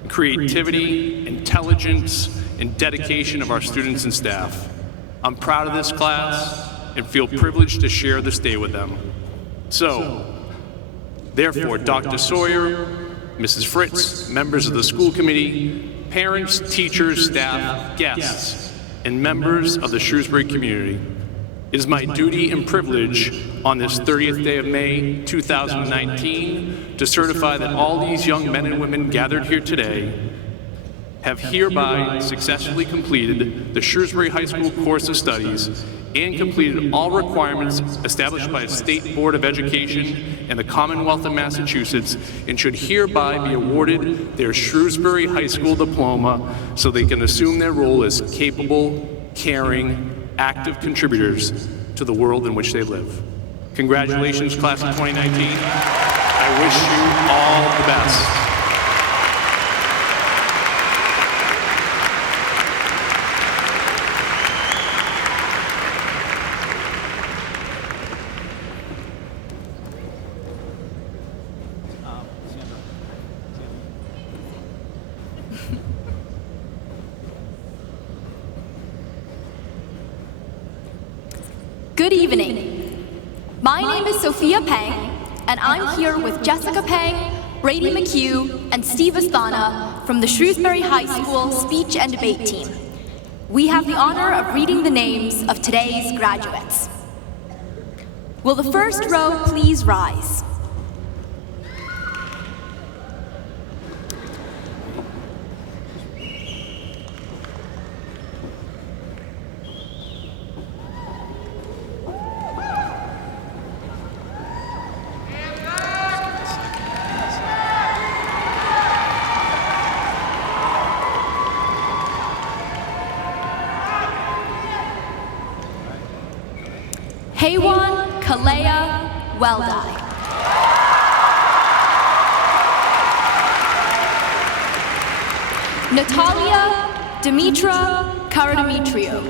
creativity, intelligence, and dedication of our students and staff. I'm proud of this class and feel privileged to share this day with them. So, therefore, Dr. Sawyer, Mrs. Fritz, members of the school committee, parents, teachers, staff, guests, and members of the Shrewsbury community, it is my duty and privilege on this 30th day of May, 2019, to certify that all these young men and women gathered here today have hereby successfully completed the Shrewsbury High School course of studies and completed all requirements established by the State Board of Education and the Commonwealth of Massachusetts, and should hereby be awarded their Shrewsbury High School diploma so they can assume their role as capable, caring, active contributors to the world in which they live. Congratulations, class of 2019. I wish you all the best. Good evening. My name is Sophia Pang, and I'm here with Jessica Pang, Brady McHugh, and Steve Asthana from the Shrewsbury High School Speech and Debate Team. We have the honor of reading the names of today's graduates. Will the first row please rise? Haywan Kalea Weldai. Natalia Dimitra Karadimitriou.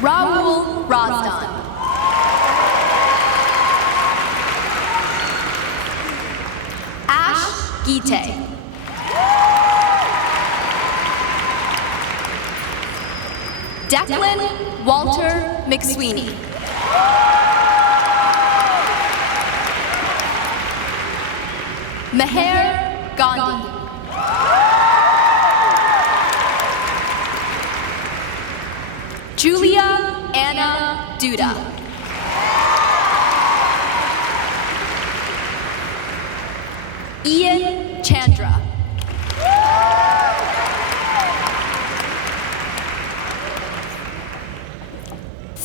Raul Razdan. Ash Gite. Declan Walter McSweeney. Meher Gandhi. Julia Anna Duda. Ian Chandra.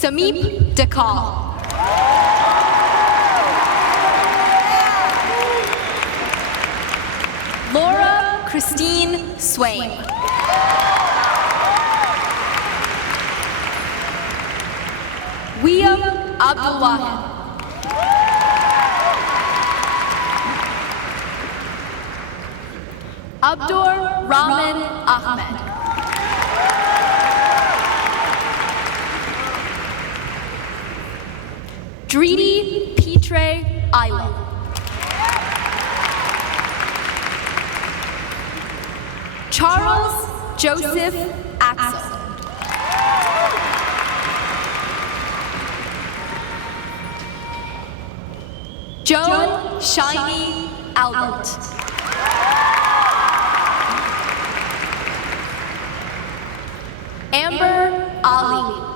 Sameep Dakal. Laura Christine Swain. William Abdulwahid. Abdur Rahman Ahmed. Dridi Petre Island. Charles Joseph Axel. Joan Shiny Albert. Amber Ali.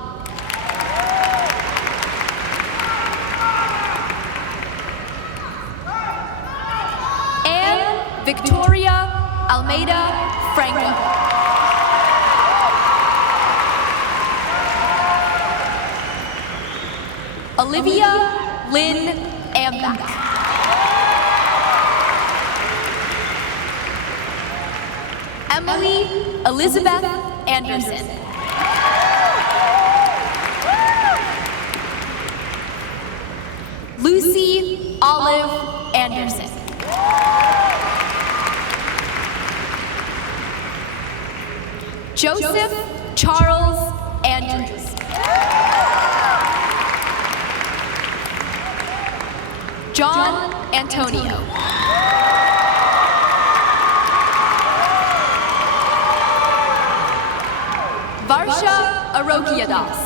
Anne Victoria Almeida Franco. Olivia Lynn Ambach. Emily Elizabeth Anderson. Lucy Olive Anderson. Joseph Charles Andrews. John Antonio. Varsha Arokiadas.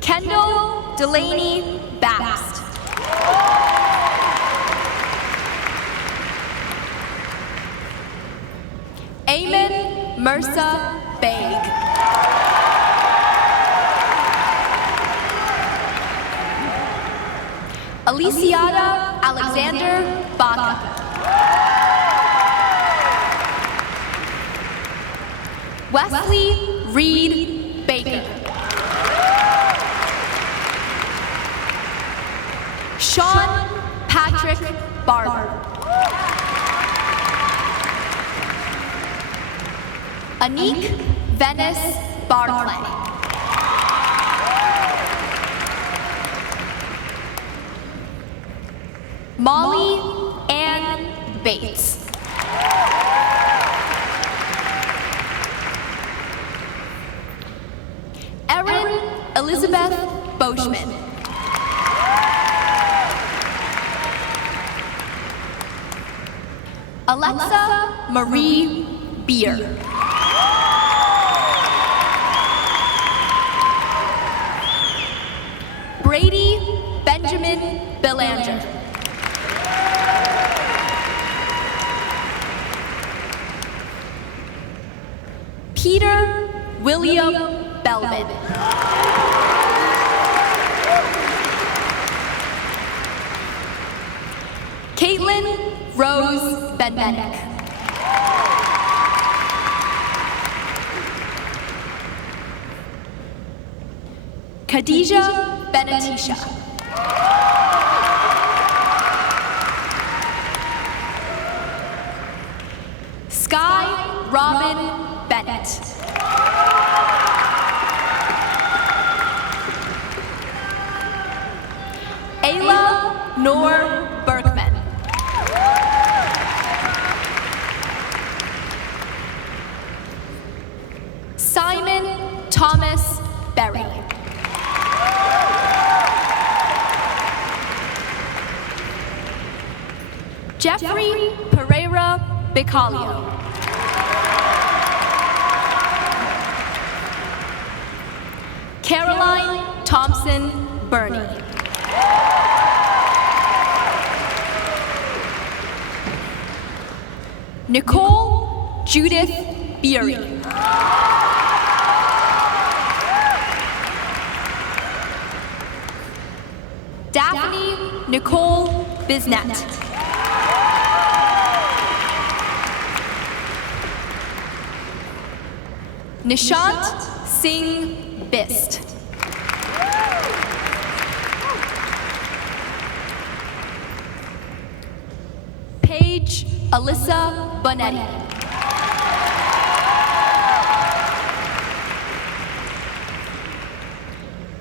Kendall Delaney Bast. Eamon Mersa Baig. Aliciada Alexander Baca. Wesley Reed Baker. Sean Patrick Barber. Anik Venice Barclay. Molly Ann Bates. Erin Elizabeth Boschman. Alexa Marie Beer. Brady Benjamin Belanger. Peter William Bellman. Caitlin Rose Benbenek. Khadija Benatisha. Sky Robin Bennett. Ayla Noor Berkman. Simon Thomas Berry. Jeffrey Pereira Bicalio. Caroline Thompson Burney. Nicole Judith Beery. Daphne Nicole Bisnet. Nishant Singh Bist. Paige Alyssa Bonetti.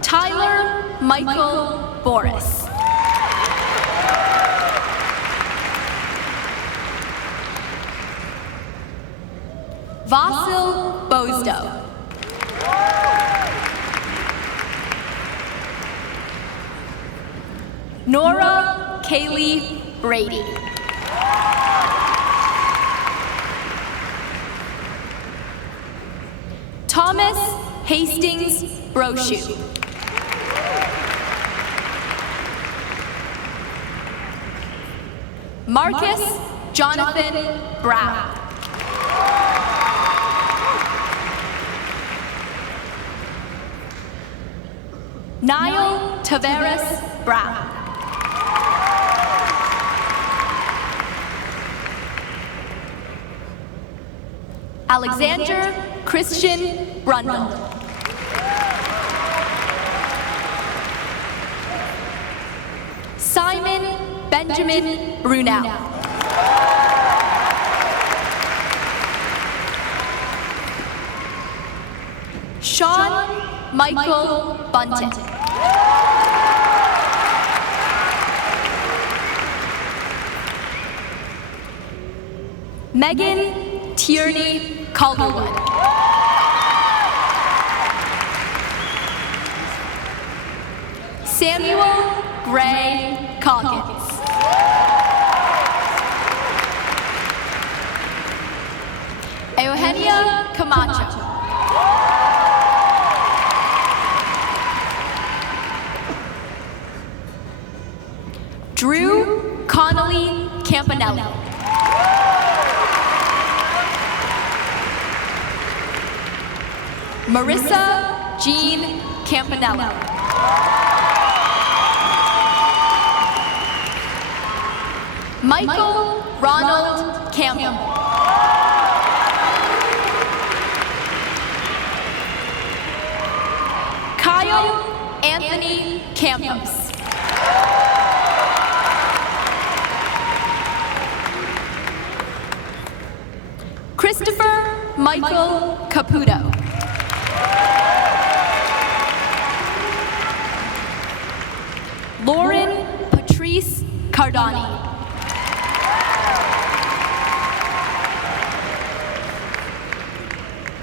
Tyler Michael Boris. Vasil Bozdo. Nora Kaylee Brady. Thomas Hastings Brochu. Marcus Jonathan Brown. Niall Tavares Brown. Alexander Christian Brundle. Simon Benjamin Brunel. Sean Michael Bunton. Megan Tierney Calderwood. Samuel Gray Calkins. Eugenia Camacho. Drew Connolly Campanelli. Marissa Jean Campanello. Michael Ronald Campbell. Kyle Anthony Campos. Christopher Michael Caputo. Lauren Patrice Cardani.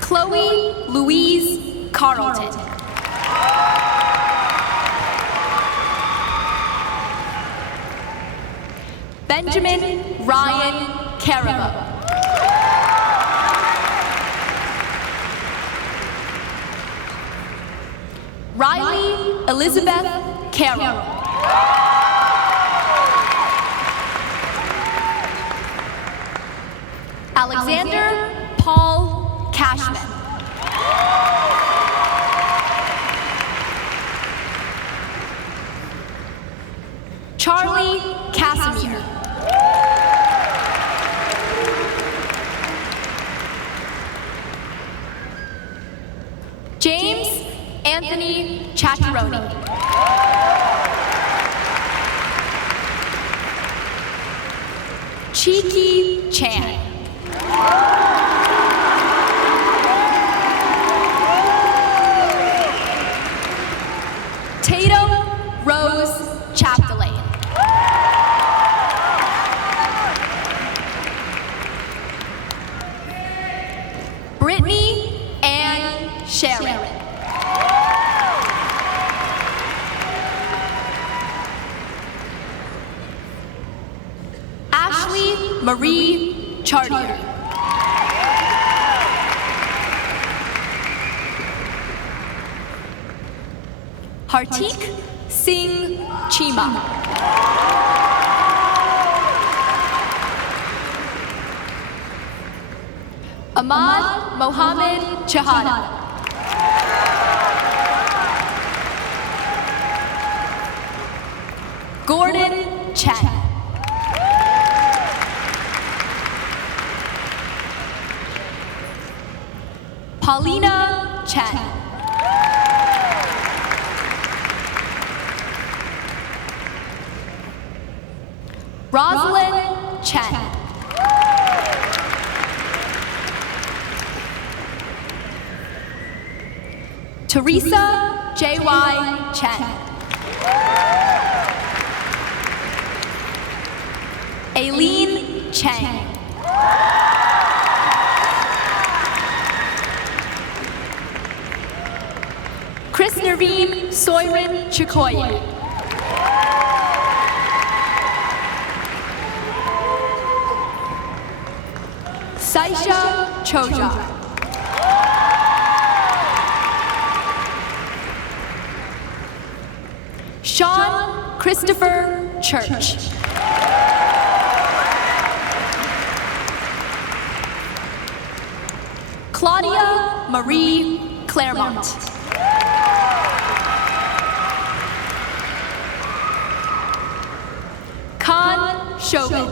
Chloe Louise Carlton. Benjamin Ryan Carabo. Riley Elizabeth Carroll. Alexander Paul Cashman. Charlie Casimir. James Anthony Chatteroni. Cheeky Chan. Tatum Rose Chapdelaine. Brittany Ann Sharon. Ashley Marie Chartier. Hartik Singh Chima. Ahmad Mohammed Chahada. Gordon Chen. Paulina Chen. Rosalind Chen. Teresa J.Y. Chen. Aileen Chang. Chris Naveen Soirin Chikoya. Saisha Choja. Sean Christopher Church. Claudia Marie Claremont. Khan Chauvin.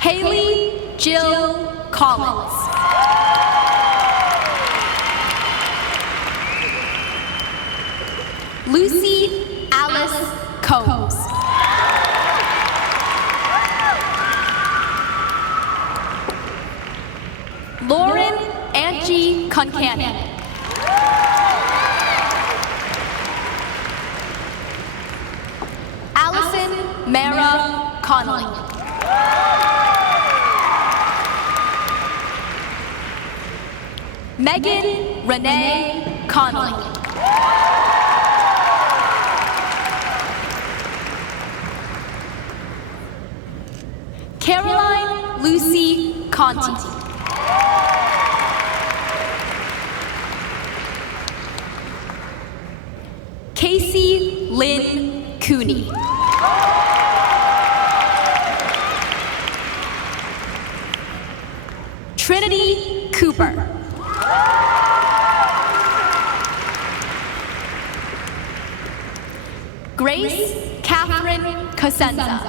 Haley Jill Collins. Lucy Alice Combs. Lauren Angie Concannon. Allison Mara Connolly. Megan Renee Connolly. Caroline Lucy Conti. Casey Lynn Cooney. Trinity Cooper. Grace Catherine Cosenza.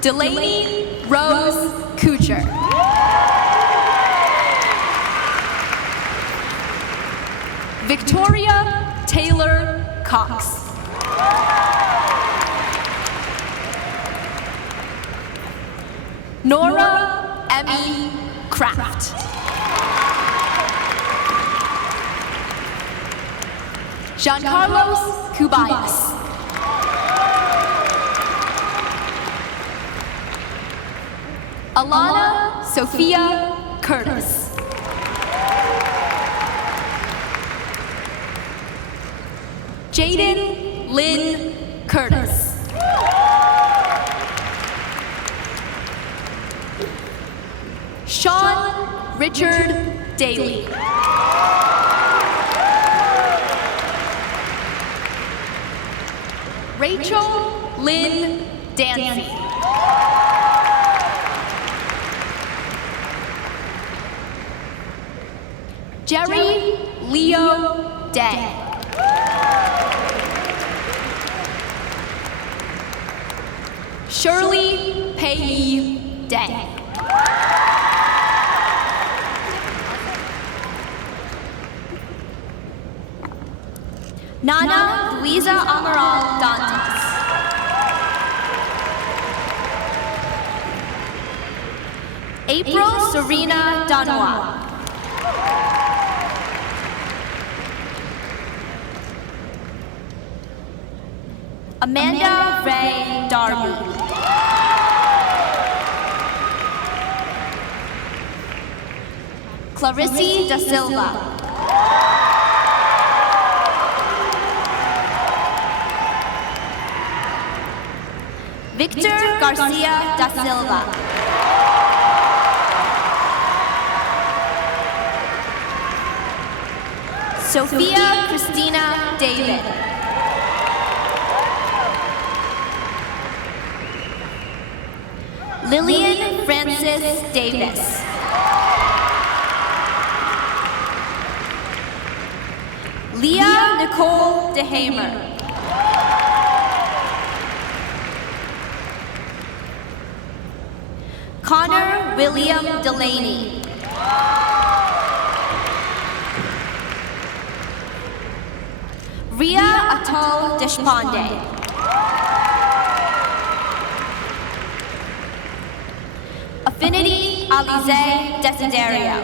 Delaney Rose Kucher. Victoria Taylor Cox. Nora Emmy Kraft. Giancarlos Cubayas. Alana Sophia Curtis. Jaden Lynn Curtis. Sean Richard Daly. Rachel Lynn Dancy. Jerry Leo Day. Shirley Pei Day. Nana Luisa Amaral Dantas. April Serena Danois. Amanda Ray Darby. Clarice Da Silva. Victor Garcia Da Silva. Sophia Christina David. Lillian Francis Davis. Leah Nicole DeHamer. Connor William Delaney. Ria Atul Deshpande. Affinity Alize Desiderio.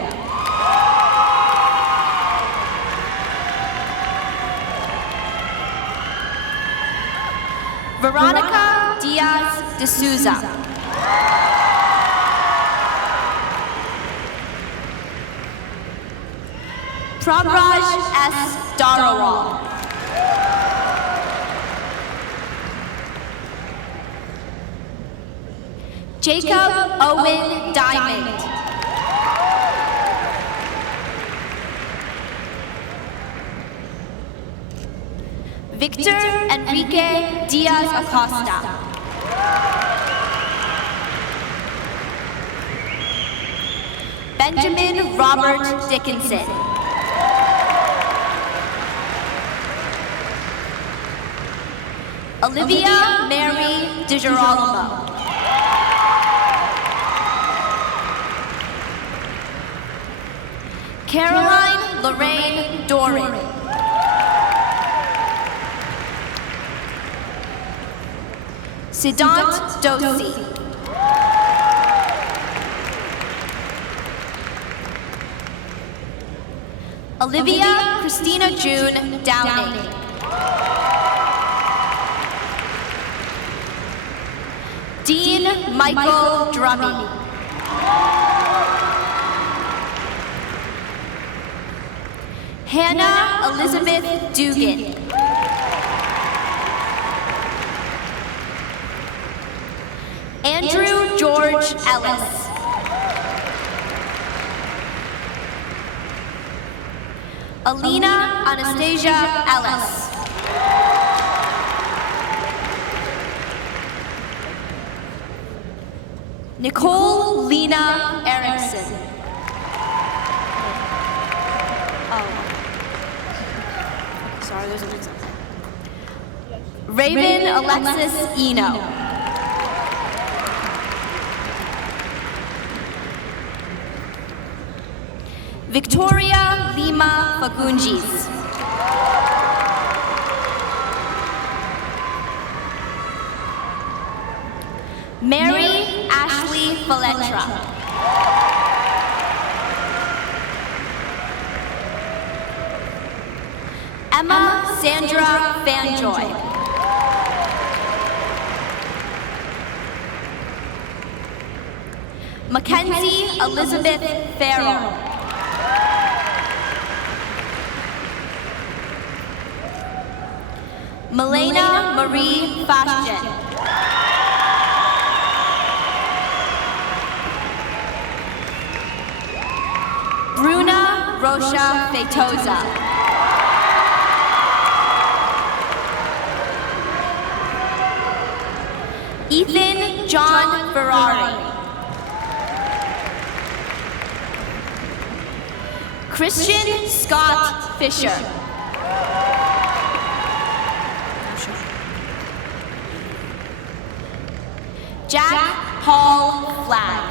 Veronica Diaz de Souza. Prabraj S. Darawal. Jacob Owen Diamond. Victor Enrique Diaz Acosta. Benjamin Robert Dickinson. Olivia Mary DiGirolamo. Caroline Lorraine Doran. Siddhant Dosi. Olivia Christina June Downey. Dean Michael Drummy. Hannah Elizabeth Dugan. Andrew George Ellis. Alina Anastasia Ellis. Nicole Lena Erickson. Sorry, there's an example. Raven Alexis Eno. Victoria Lima Fagunjis. Mary Ashley Faletra. Emma Sandra Fanjoy. Mackenzie Elizabeth Farrell. Milena Marie Fashion. Bruna Rocha Feitosa. Ethan John Ferrari. Christian Scott Fisher. Jack Paul Flagg.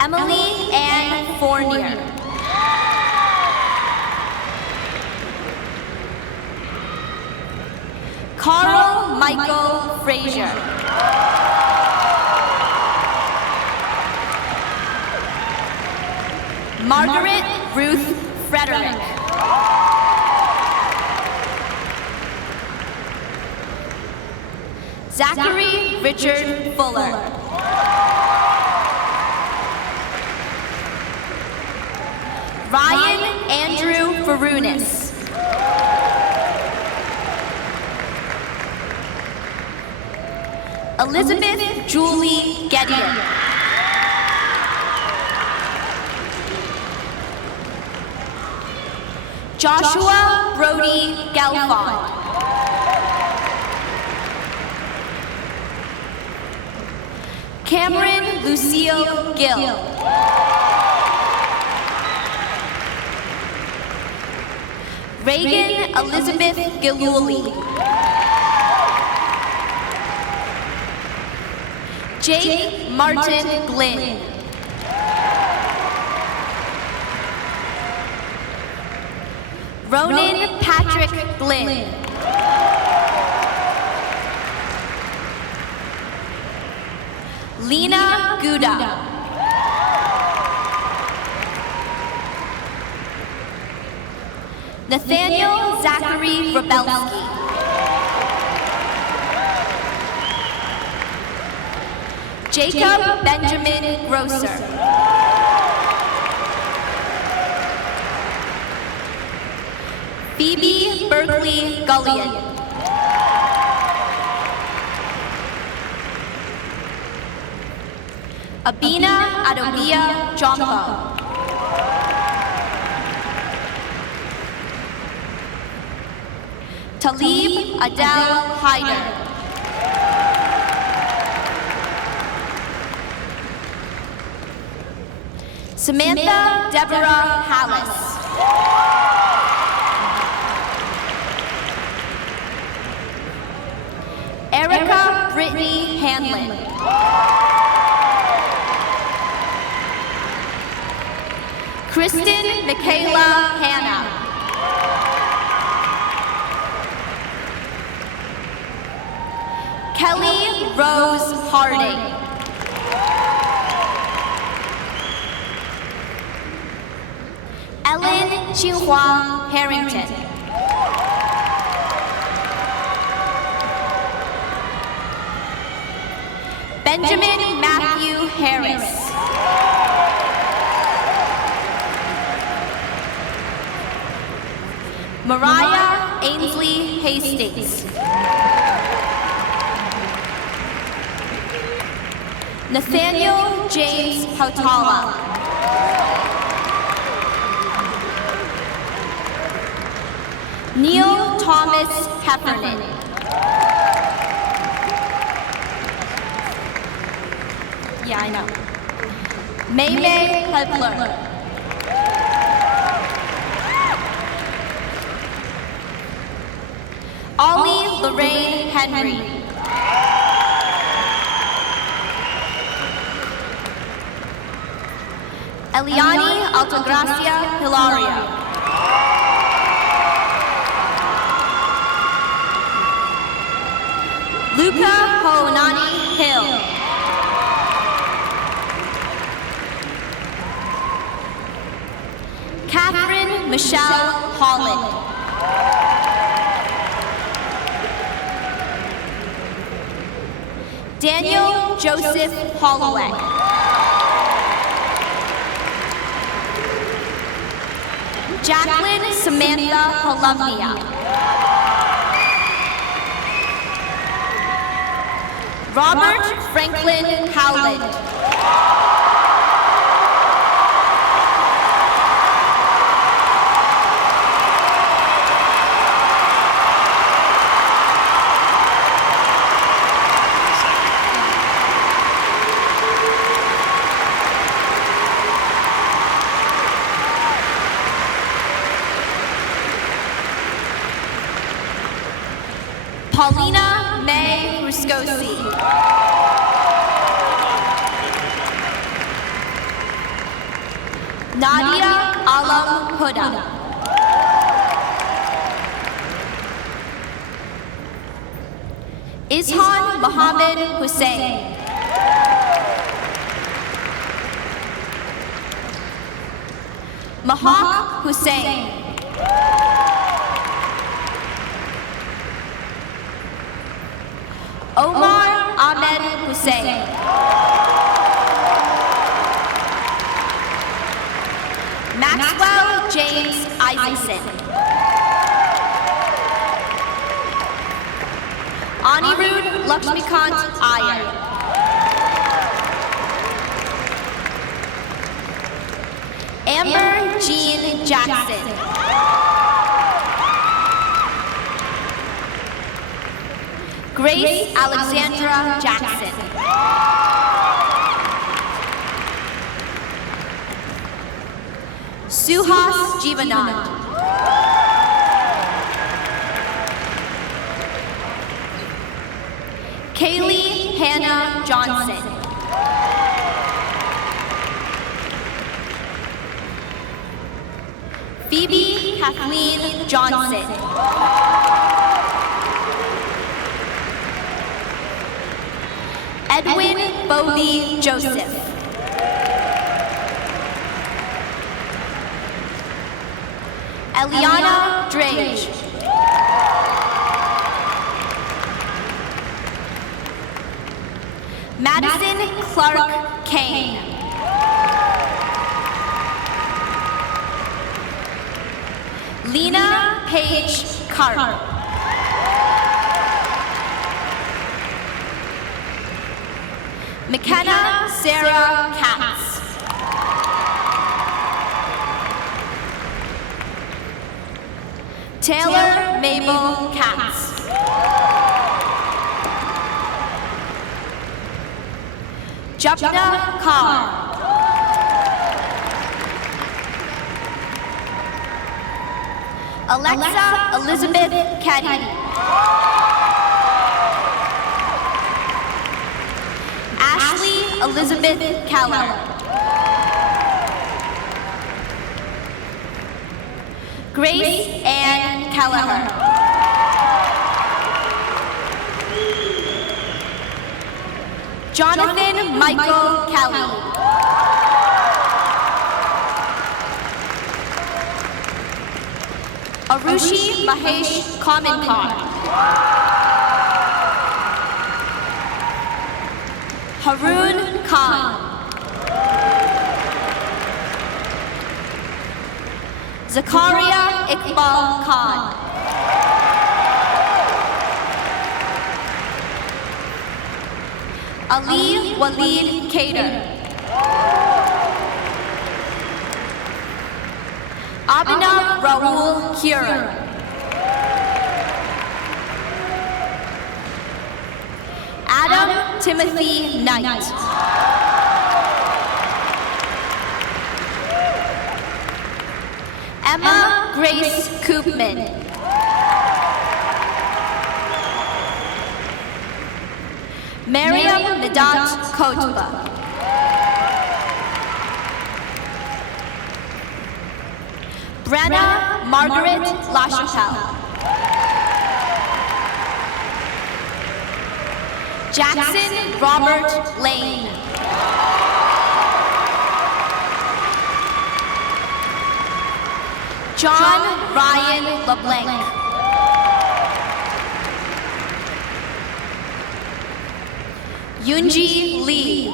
Emily Ann Fournier. Carl Michael Frazier. Margaret Ruth Frederick. Zachary Richard Fuller. Ryan Andrew Farunas. Elizabeth Julie Gideon. Joshua Brody Gelfond. Cameron Lucille Gill. Reagan Elizabeth Gillooly. Jake Martin Glynn. Ronan Patrick Glynn. Lena Gouda. Nathaniel Zachary Rebelski. Jacob Benjamin Grosser. Phoebe Berkeley Gullion. Abina Adobia Jompo. Talib Adele Hyder. Samantha Deborah Hallis. Erica Brittany Hanlon. Kristen Michaela Hanna. Kelly Rose Harding. Ellen Chihua Harrington. Benjamin Matthew Harris. Mariah Ainsley Hastings. Nathaniel James Hautala. Neil Thomas Heffernan. Yeah, I know. May Hudler. Ollie Lorraine Henry. Eliani Altagracia Hilario. Luca Hoonani Hill. Catherine Michelle Holland. Daniel Joseph Holloway. Jacqueline Samantha Holovnia. Robert Franklin Howland. Paulina May Ruscosi. Nadia Alam Huda. Ishan Mohammed Hussein. Mahak Hussein. Omar Ahmed Hussein. Maxwell James Isaacson. Anirudh Lakshmikant Iyer. Amber Jean Jackson. Grace Alexandra Jackson. Suhas Jivanand. Kaylee Hannah Johnson. Phoebe Kathleen Johnson. Edwin Bobby Joseph. Eliana Drage. Madison Clark Kane. Lena Paige Carp. McKenna Sarah Katz. Taylor Mabel Katz. Japna Kaur. Alexa Elizabeth Caddy. Ashley Elizabeth Keller. Grace Ann Kelleher. Jonathan Michael Kelly. Arushi Mahesh Kamankar. Harun Khan. Zakaria Iqbal Khan. Ali Walid Kader. Abhinav Rahul Kira. Adam Timothy Knight. Emma Grace Koopman. Mariam Midat Kotba. Brenna Margaret LaChapelle. Jackson Robert Lane. John Ryan LeBlanc. Yunji Lee.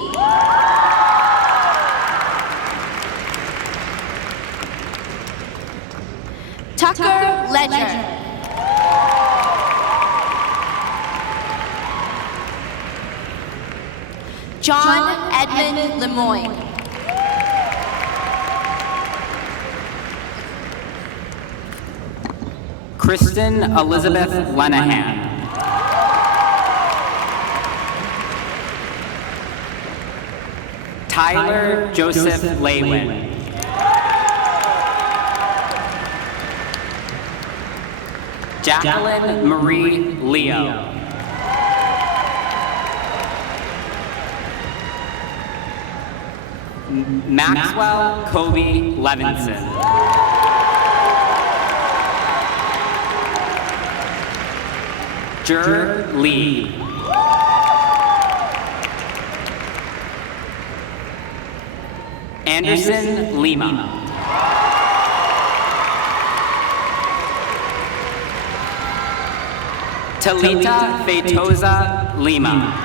Tucker Ledger. John Edmund Lemoyne. Kristen Elizabeth Lenahan. Tyler Joseph Lewin. Jacqueline Marie Leo. Maxwell Kobe Levinson. Jer Lee. Anderson Lima. Talita Feitosa Lima.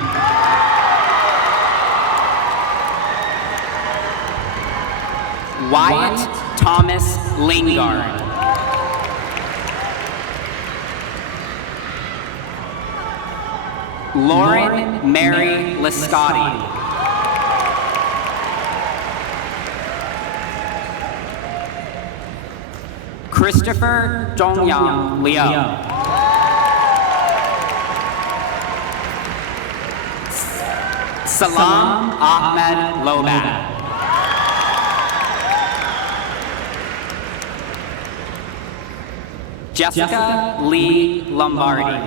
Wyatt Thomas Lingard. Lauren Mary Liscotti. Christopher Dongyang Liu. Salam Ahmed Lobat. Jessica Lee Lombardi.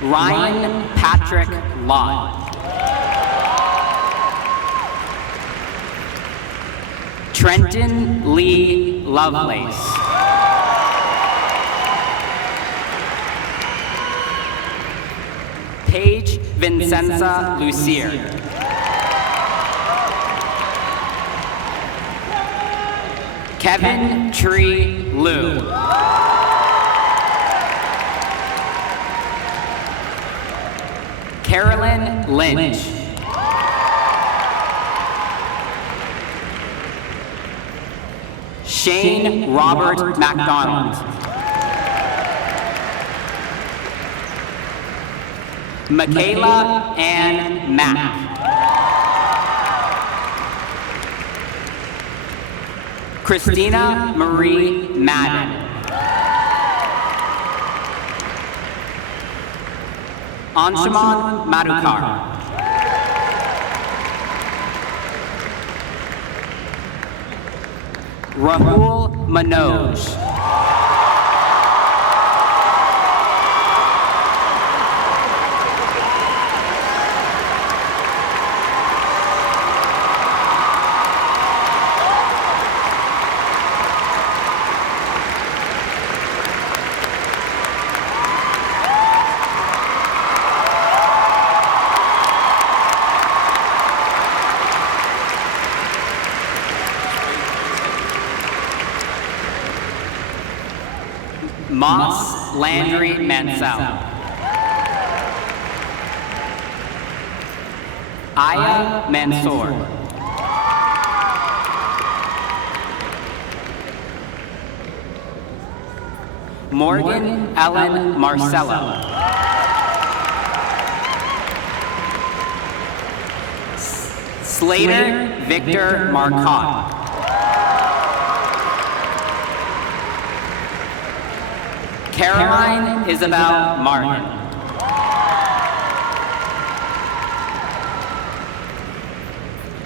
Ryan Patrick Lott. Trenton Lee Lovelace. Paige Vincenza Lucier. Kevin Tree Liu. Carolyn Lynch. Shane Robert MacDonald. Michaela Ann Mack. Christina Marie Madden. Anshuman Madhukar. Rahul Manoj. Moss Landry Mansell. Aya Mansour. Morgan Ellen Marcello. Slater Victor Marcotte. Caroline Isabel Martin.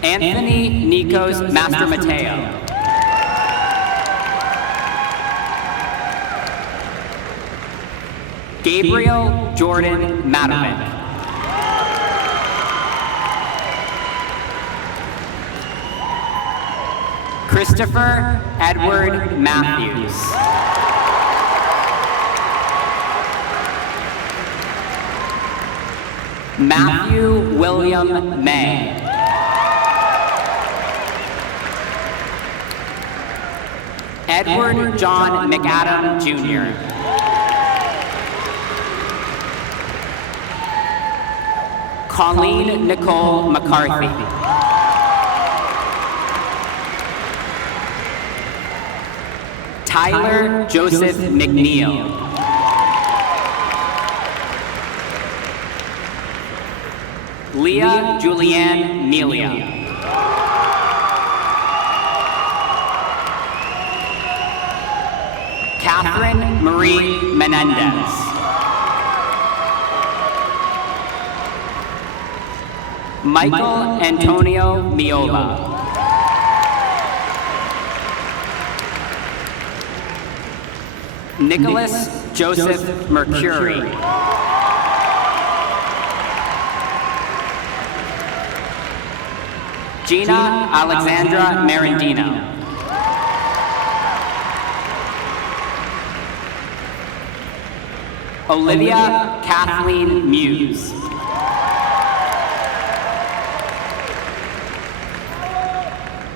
Anthony Nikos Master Mateo. Gabriel Jordan Madovic. Christopher Edward Matthews. Matthew William May. Edward John McAdam Jr. Colleen Nicole McCarthy. Tyler Joseph McNeil. Leah Julianne Melia. Catherine Marie Menendez. Michael Antonio Miola. Nicholas Joseph Mercury. Gina Alexandra Marandino. Olivia Kathleen Muse.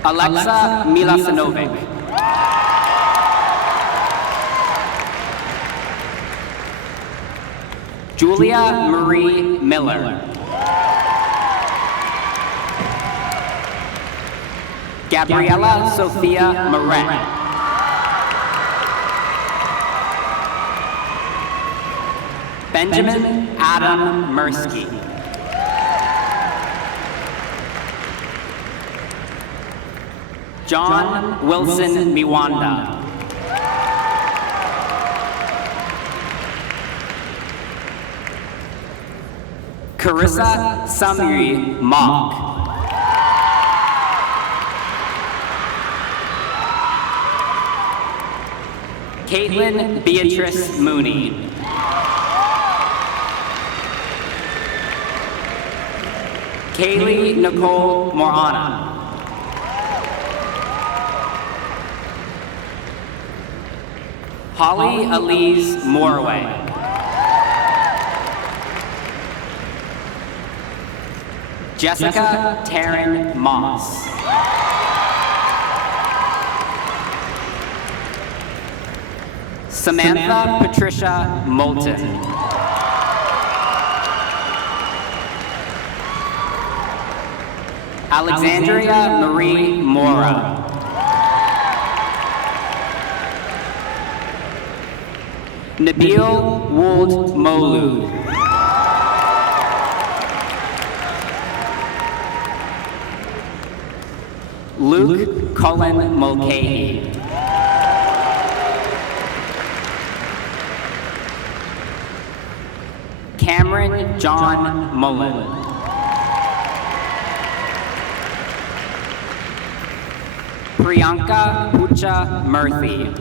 Alexa Milasanovic. Julia Marie Miller. Gabriella Sophia Moret. Benjamin Adam Mirsky. John Wilson Miwanda. Carissa Samiri Mock. Caitlin Beatrice Mooney. Kaylee Nicole Morana. Holly Elise Morway. Jessica Taryn Moss. Samantha Patricia Moulton. Alexandria Marie Mora. Nabil Wold Moloud. Luke Cullen Mulcahy. Cameron John Mullen. Priyanka Pucha Murthy.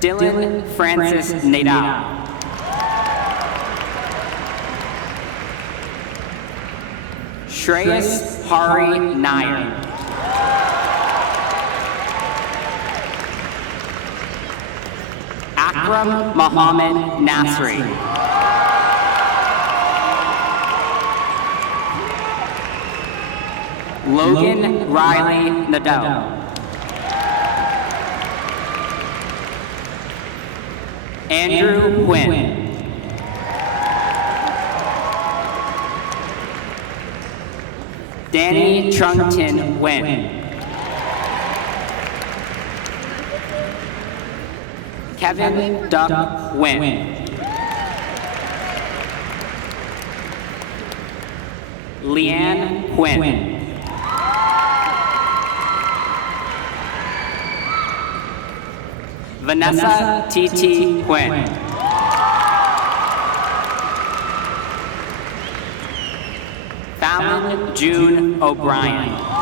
Dylan Francis Nadal. Shreyas Hari Nair. Akram Mohammed Nasri. Logan Riley Nadell. Andrew Quinn. Danny Trungton Wynn. Kevin Duck Wynn. Leanne Quinn. Vanessa T.T. Quinn. Fallon June O'Brien.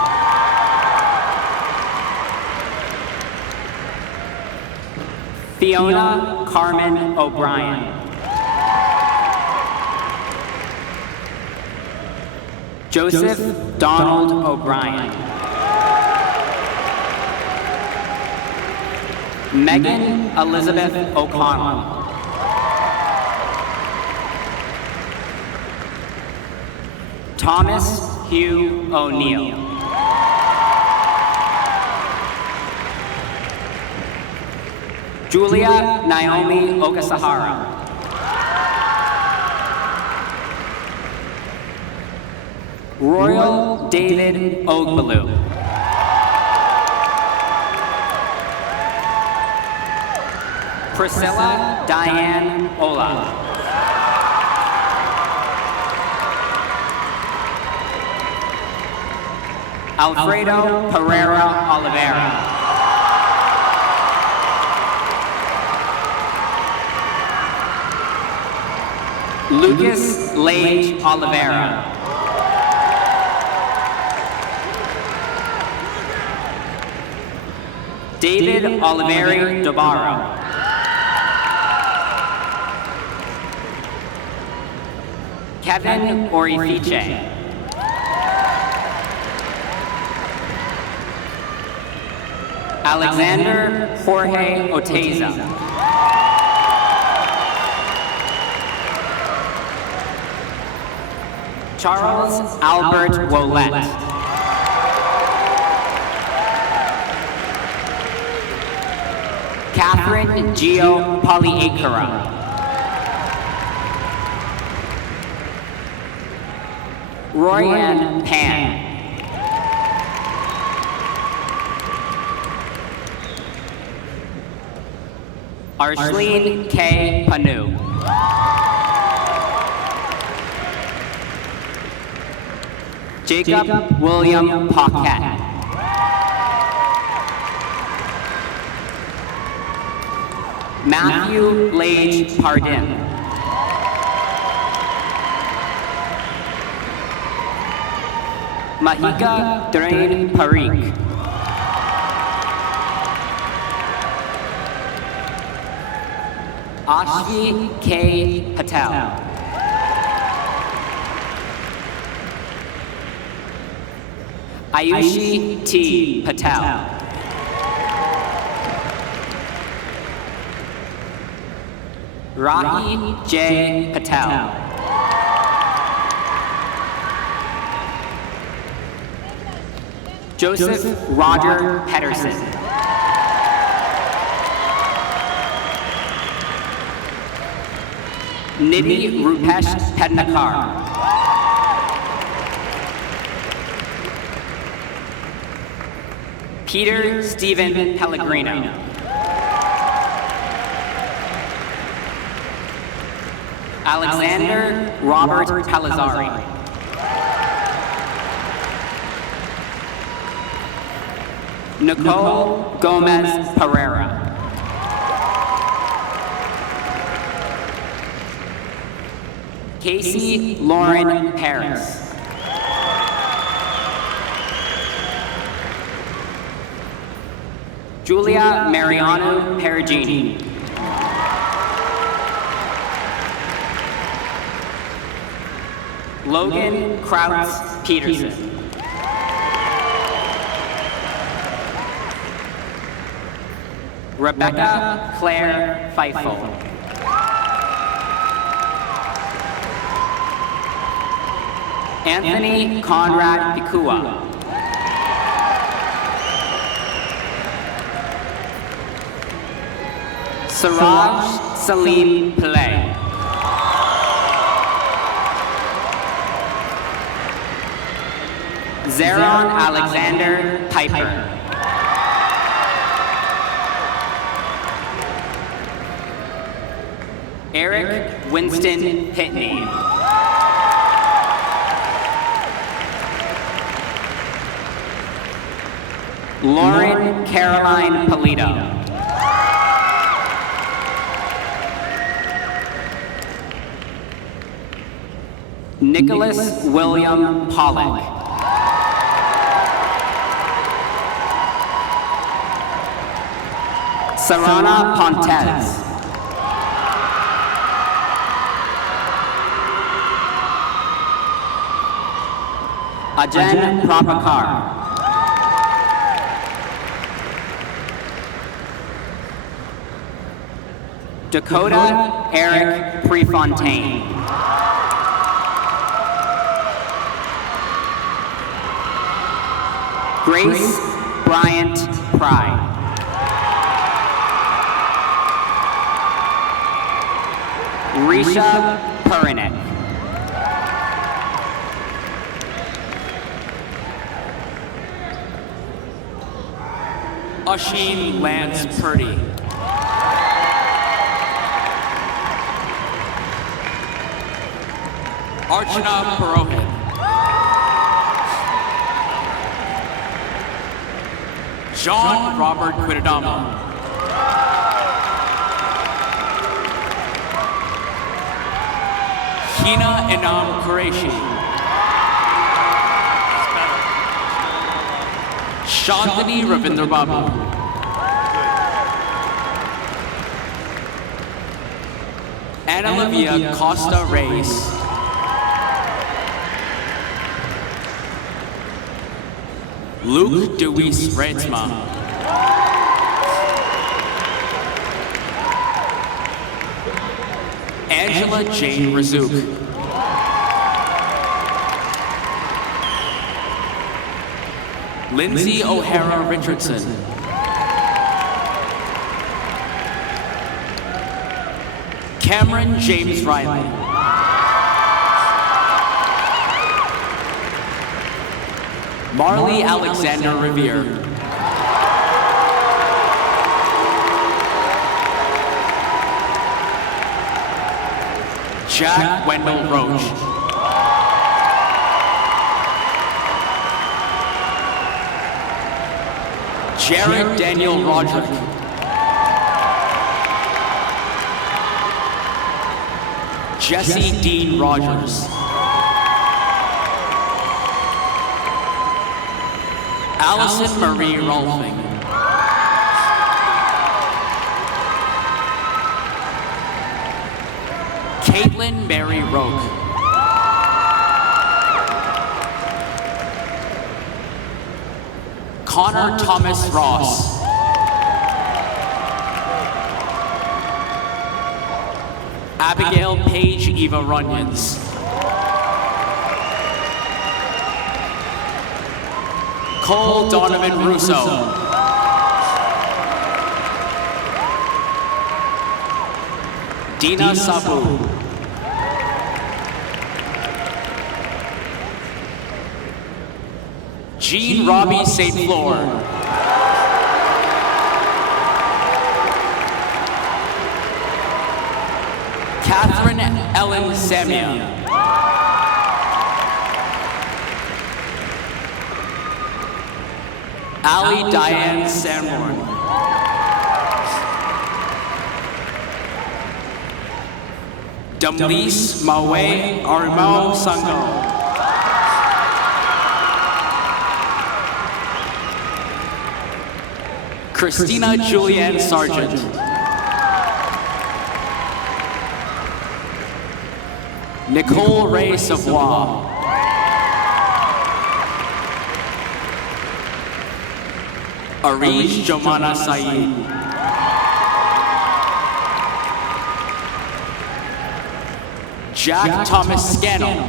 Fiona Carmen O'Brien. Joseph Donald O'Brien. Megan Elizabeth O'Connell. Thomas Hugh O'Neill. Julia Naomi Ogasahara. Royal David Ogbaloo. Priscilla Diane Ola. Alfredo Pereira Oliveira. Lucas Lage Oliveira. David Oliveri Dobaro. Kevin Orifice. Alexander Jorge Oteza. Charles Albert Wolet. Catherine Gio Polyakara. Royanne Pan. Arshleen K. Panu. Jacob William Paquette. Matthew Lage Pardin. Mahika Drain Parikh. Ashvi K. Patel. Ayushi T. Patel. Rahi J. Patel. Joseph Roger Pedersen. Nidhi Rupesh Pednakar. Peter Stephen Pellegrino. Alexander Robert Palazzari. Nicole Gomez Pereira. Casey Lauren Harris. Julia Mariano Perugini. Logan Krautz Peterson. Rebecca Claire Feifel. Anthony Conrad Pikua. Siraj Salim Pillay. Zeron Alexander Piper. Eric Winston Pitney. Lauren Caroline Polito. Nicholas William Pollock. Sarana Pontes. Ajen Prabhakar. Dakota Eric Prefontaine. Grace Bryant Pry. Risha Puranik. Asheen Lance Purdy. Archana Purohit. John Robert Quidadama. Hina Inam Qureshi. Shantini Ravindra Babu. Anna Olivia Costa Reyes. Luke Deweese Reitsma. Angela Jane Razouk. Lindsay O'Hara Richardson. Cameron James Riley. Marley Alexander Revere. Jack Wendell Roach. Jared Daniel Roderick. Jesse Dean Rogers. Allison Marie Rolfing. Caitlin Mary Roque. Connor Thomas Ross. Abigail Paige Eva Runyons. Cole Donovan Russo. Dina Sabu. Jean Robbie St. Fleur. Catherine Ellen Samia. Ali Diane Sanborn. Damlis Mawe Arimau Sango. Christina Julianne Sargent. Nicole Ray Savoy. Arish Jomana Saeed. Jack Thomas Scannell.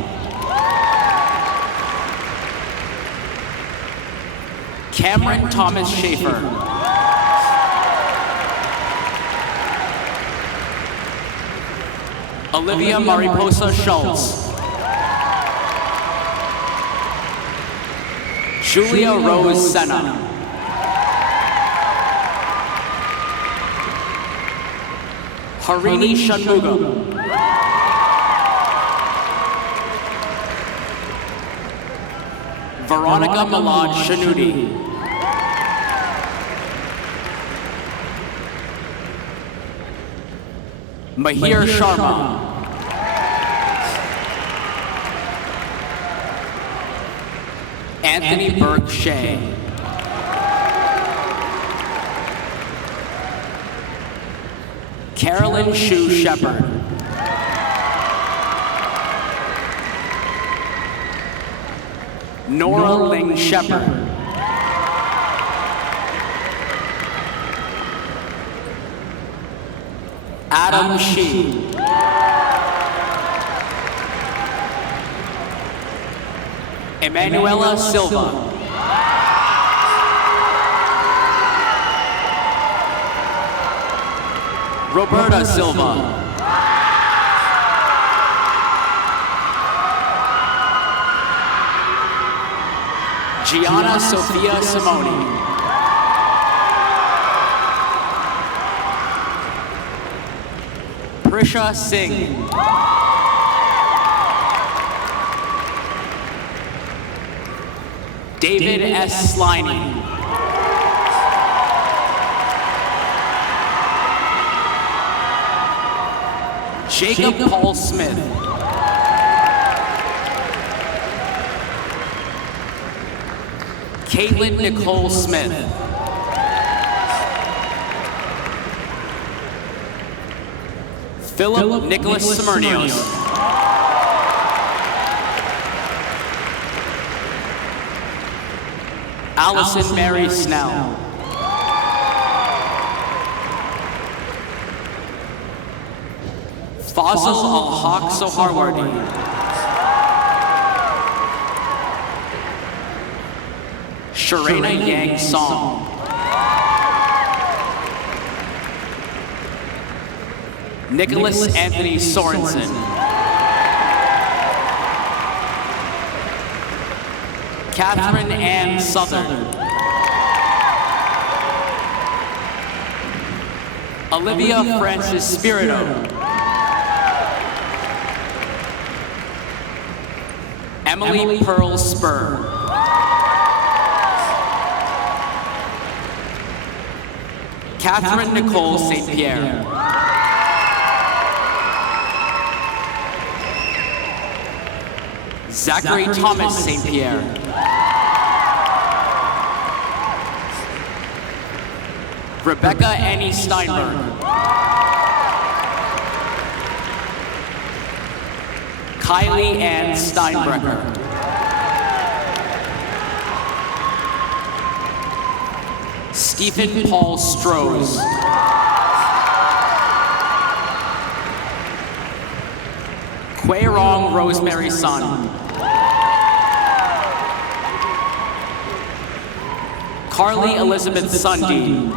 Cameron Thomas Schaefer. Olivia Mariposa Schultz. Julia Rose Senna. Harini Shanmugam. Veronica Malad Shanudi. Mahir Sharma. Anthony Burke Shea. Carolyn Shue Shepard. Nora Ling Shepard. Adam Shee. Emanuela Silva. Roberta Silva. Gianna Sophia Simoni. Prisha Singh. David S. Sliney. Jacob Paul Smith. Caitlin Nicole Smith. Philip Nicholas Smyrnios. Allison Mary Snell. Fazil Al-Haq Soharwardi. Sharena Yang Song. Nicholas Anthony Sorensen. Catherine Ann Southern. Olivia Francis Spirito. Emily Pearl Spur. Catherine Nicole St. Pierre. Zachary Thomas St. Pierre. Rebecca Annie Steinberg. Kylie Ann Steinbrecher. Stephen Paul Strohs. Quayrong Rosemary Sun. Carly Elizabeth Sundin.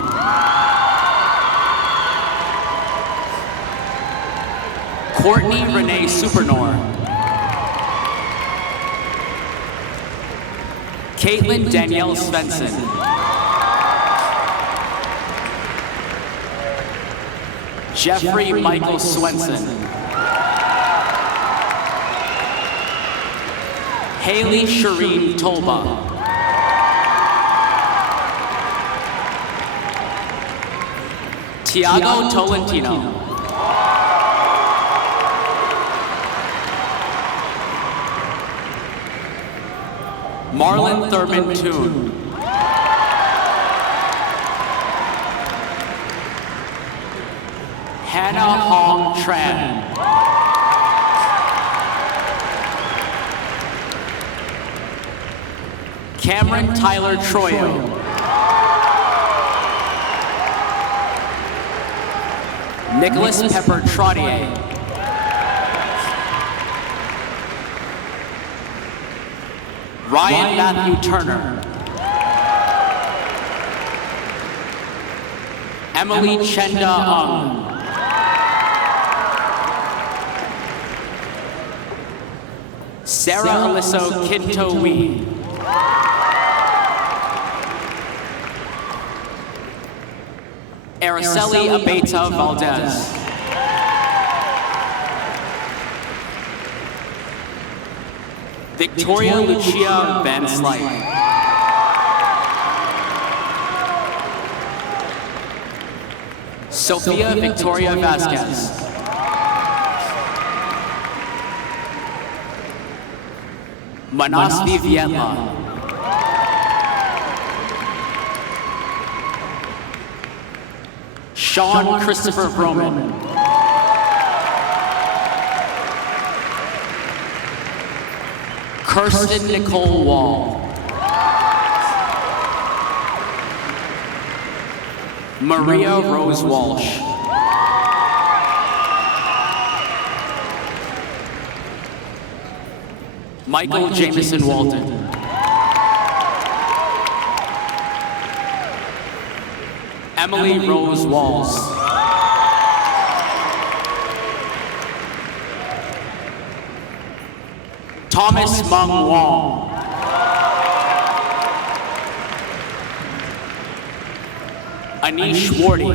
Courtney Renee Supernor. Caitlin Danielle Svensson. Jeffrey Michael Swenson. Haley Shireen Tolba. Tiago Tolentino. Marlon Thurman Toon. Hannah Hong Tran. Cameron Tyler Troyo. Nicholas Pepper Trottier. Ryan Matthew Turner. Emily Chenda Ung. Sarah Alysso Kinto Wee. Araceli Abeta Valdez. Victoria Lucia Van Slyke. Sophia Victoria Vasquez. Manasvi Vietla. Sean Christopher Broman. Kirsten Nicole Wall. Maria Rose Walsh. Michael Jameson Walton. Emily Rose Walls. Thomas Mung Wong. Anish Wardy.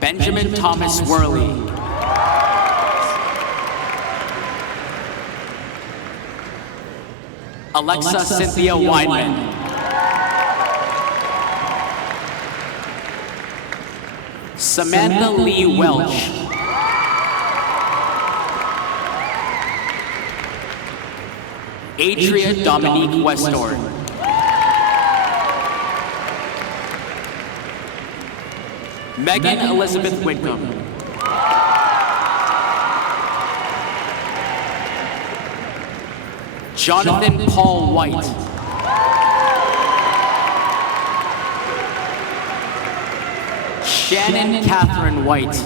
Benjamin Thomas Worley. Alexa Cynthia Weinman. Samantha Lee Welch. Adria Dominique Westor. Megan Elizabeth Whitcomb. Jonathan Paul White. Shannon Catherine White.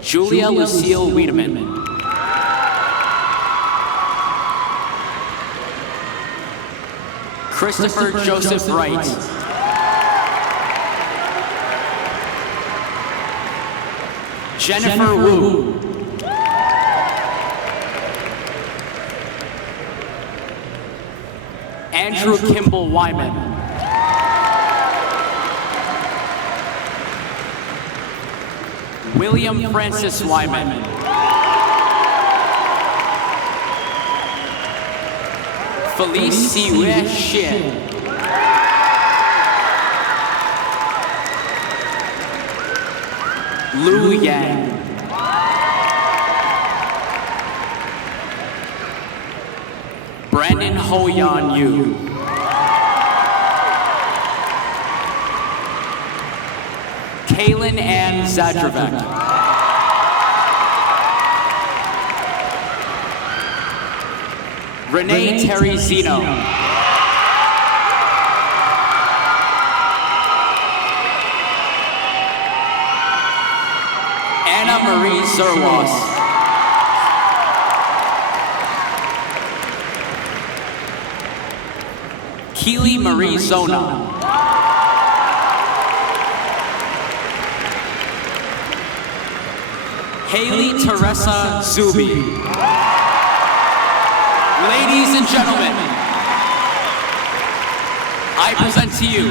Julia Lucille Wiedemann. Christopher Joseph Wright. Jennifer Wu. Andrew Kimball Wyman. William Francis Wyman. Felice Siwe Shin. Lu Yang. Brandon Ho Yan Yu. Kaylin Ann Zadravec. Renee Terry Zeno. Anna Marie Zerwas. Keely Marie Zona. Haley Teresa Zuby. Ladies and gentlemen, I present to you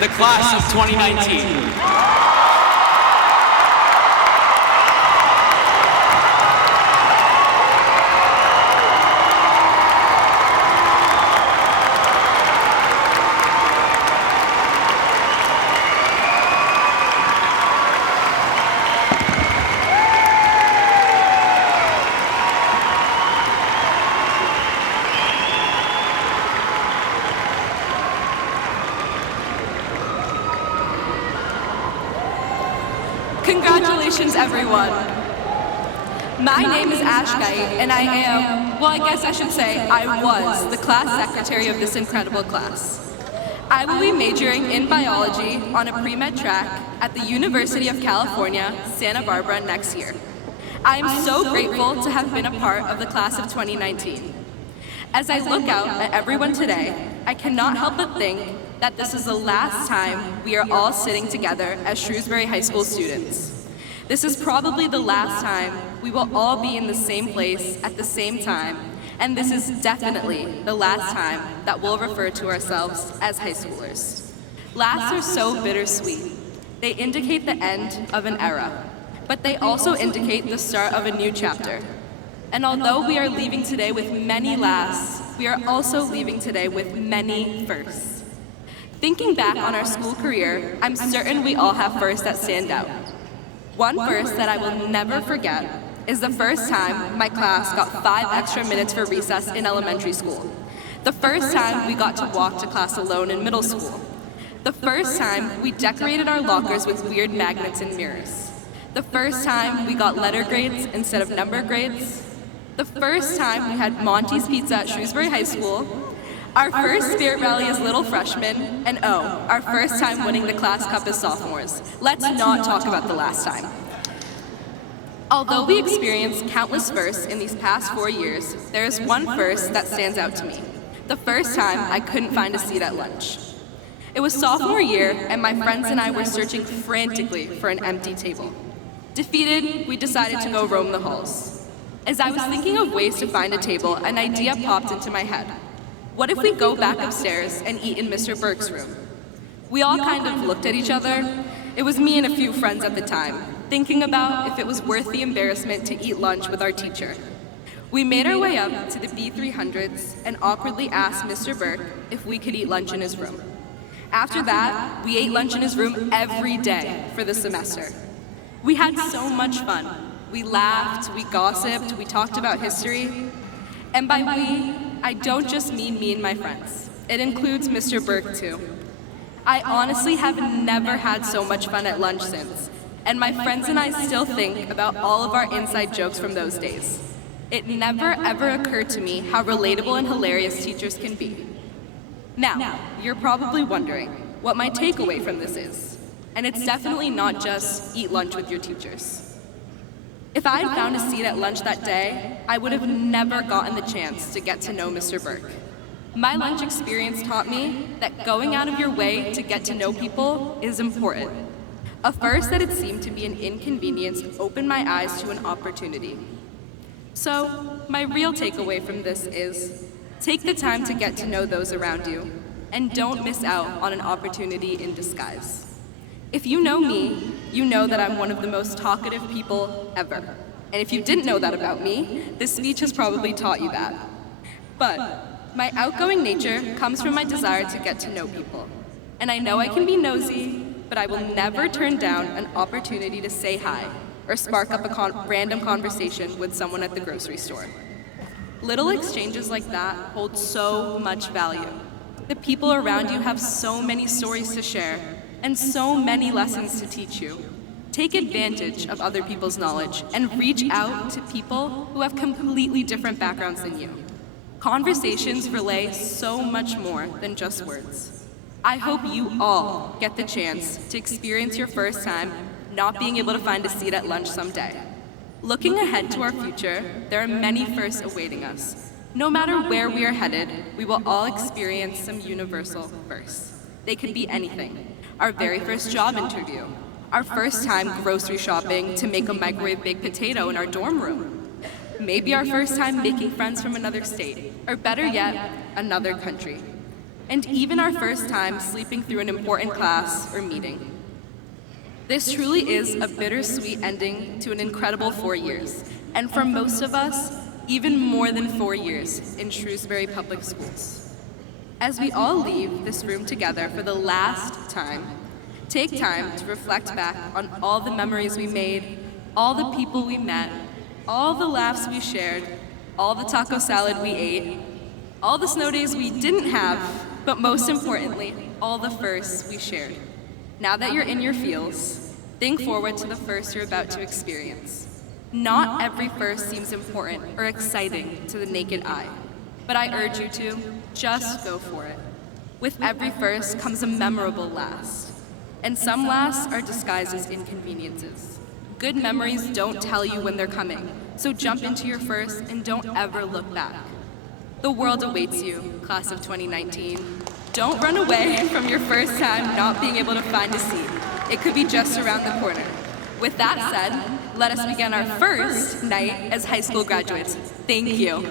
the class of 2019. Congratulations, everyone. My name is Ash Knight, and I am, well, I guess I should say I was the class secretary of this incredible class. I will be majoring in biology on a pre-med track at the University of California, Santa Barbara next year. I am so grateful to have been a part of the class of 2019. As I look out at everyone today, I cannot help but think that this is the last time we are all sitting together as Shrewsbury High School students. This is probably the last time we will all be in the same place at the same time, and this is definitely the last time that we'll refer to ourselves as high schoolers. Lasts are so bittersweet. They indicate the end of an era, but they also indicate the start of a new chapter. And although we are leaving today with many lasts, we are also leaving today with many firsts. Thinking back on our school career, I'm certain we all have firsts that stand out. One first that I will never forget is the first time my class got 5 extra minutes for recess in elementary school. The first time we got to walk to class alone in middle school. The first time we decorated our lockers with weird magnets and mirrors. The first time we got letter grades instead of number grades. The first time we had Monty's Pizza at Shrewsbury High School. Our first spirit rally as little freshmen, and our first time winning the class cup as sophomores. Let's not talk about the last time. Although we experienced countless firsts in these past 4 years, there is one first that stands out to me. The first time I couldn't find a seat at lunch. It was sophomore year, and my friends and I were searching frantically for an empty table. Defeated, we decided to go roam the halls. As I was thinking of ways to find a table, an idea popped into my head. What if we go back upstairs and eat in Mr. Burke's room? We all kind of looked at each other. It was me and a few friends at the time, thinking about if it was worth the embarrassment to eat lunch with our teacher. We made our way up to the B300s and awkwardly asked Mr. Burke if we could eat lunch in his room. After that, we ate lunch in his room every day for the semester. We had so much fun. We laughed, we gossiped, we talked about history. And by we, I don't just mean me and my friends. It includes Mr. Burke too. I honestly have never had so much fun at lunch since, and my friends and I still think about all of our inside jokes from those days. It never ever occurred to me how relatable and hilarious teachers can be. Now, you're probably wondering what my takeaway from this is, and it's definitely not just eat lunch with your teachers. If I had found a seat at lunch that day, I would have never gotten the chance to get to know Mr. Burke. My lunch experience taught me that going out of your way to get to know people is important. A first that had seemed to be an inconvenience opened my eyes to an opportunity. So, my real takeaway from this is, take the time to get to know those around you, and don't miss out on an opportunity in disguise. If you know me, you know that I'm one of the most talkative people ever. And if you didn't know that about me, this speech has probably taught you that. But my outgoing nature comes from my desire to get to know people. And I know I can be nosy, but I will never turn down an opportunity to say hi or spark up a random conversation with someone at the grocery store. Little exchanges like that hold so much value. The people around you have so many stories to share, and so many lessons to teach you. Take advantage of other people's knowledge and reach out to people who have completely different backgrounds than you. Conversations relay so much more than just words. I hope you all get the chance to experience your first time not being able to find a seat at lunch someday. Looking ahead to our future, there are many firsts awaiting us. No matter where we are headed, we will all experience some universal firsts. They could be anything. Our very first job interview, our first time grocery shopping to make a microwave baked potato in our dorm room, maybe our first time making friends from another state, or better yet, another country, and even our first time sleeping through an important class or meeting. This truly is a bittersweet ending to an incredible 4 years, and for most of us, even more than 4 years in Shrewsbury Public Schools. As we all leave this room together for the last time, take time to reflect back on all the memories we made, all the people we met, all the laughs we shared, all the taco salad we ate, all the snow days we didn't have, but most importantly, all the firsts we shared. Now that you're in your feels, think forward to the first you're about to experience. Not every first seems important or exciting to the naked eye, but I urge you to just go for it. With every first comes a memorable last, and some lasts are disguised as inconveniences. Good memories don't tell you when they're coming, so jump into your first and don't ever look back. The world awaits you, class of 2019. Don't run away from your first time not being able to find a seat. It could be just around the corner. With that said, let us begin our first night as high school graduates. Thank you.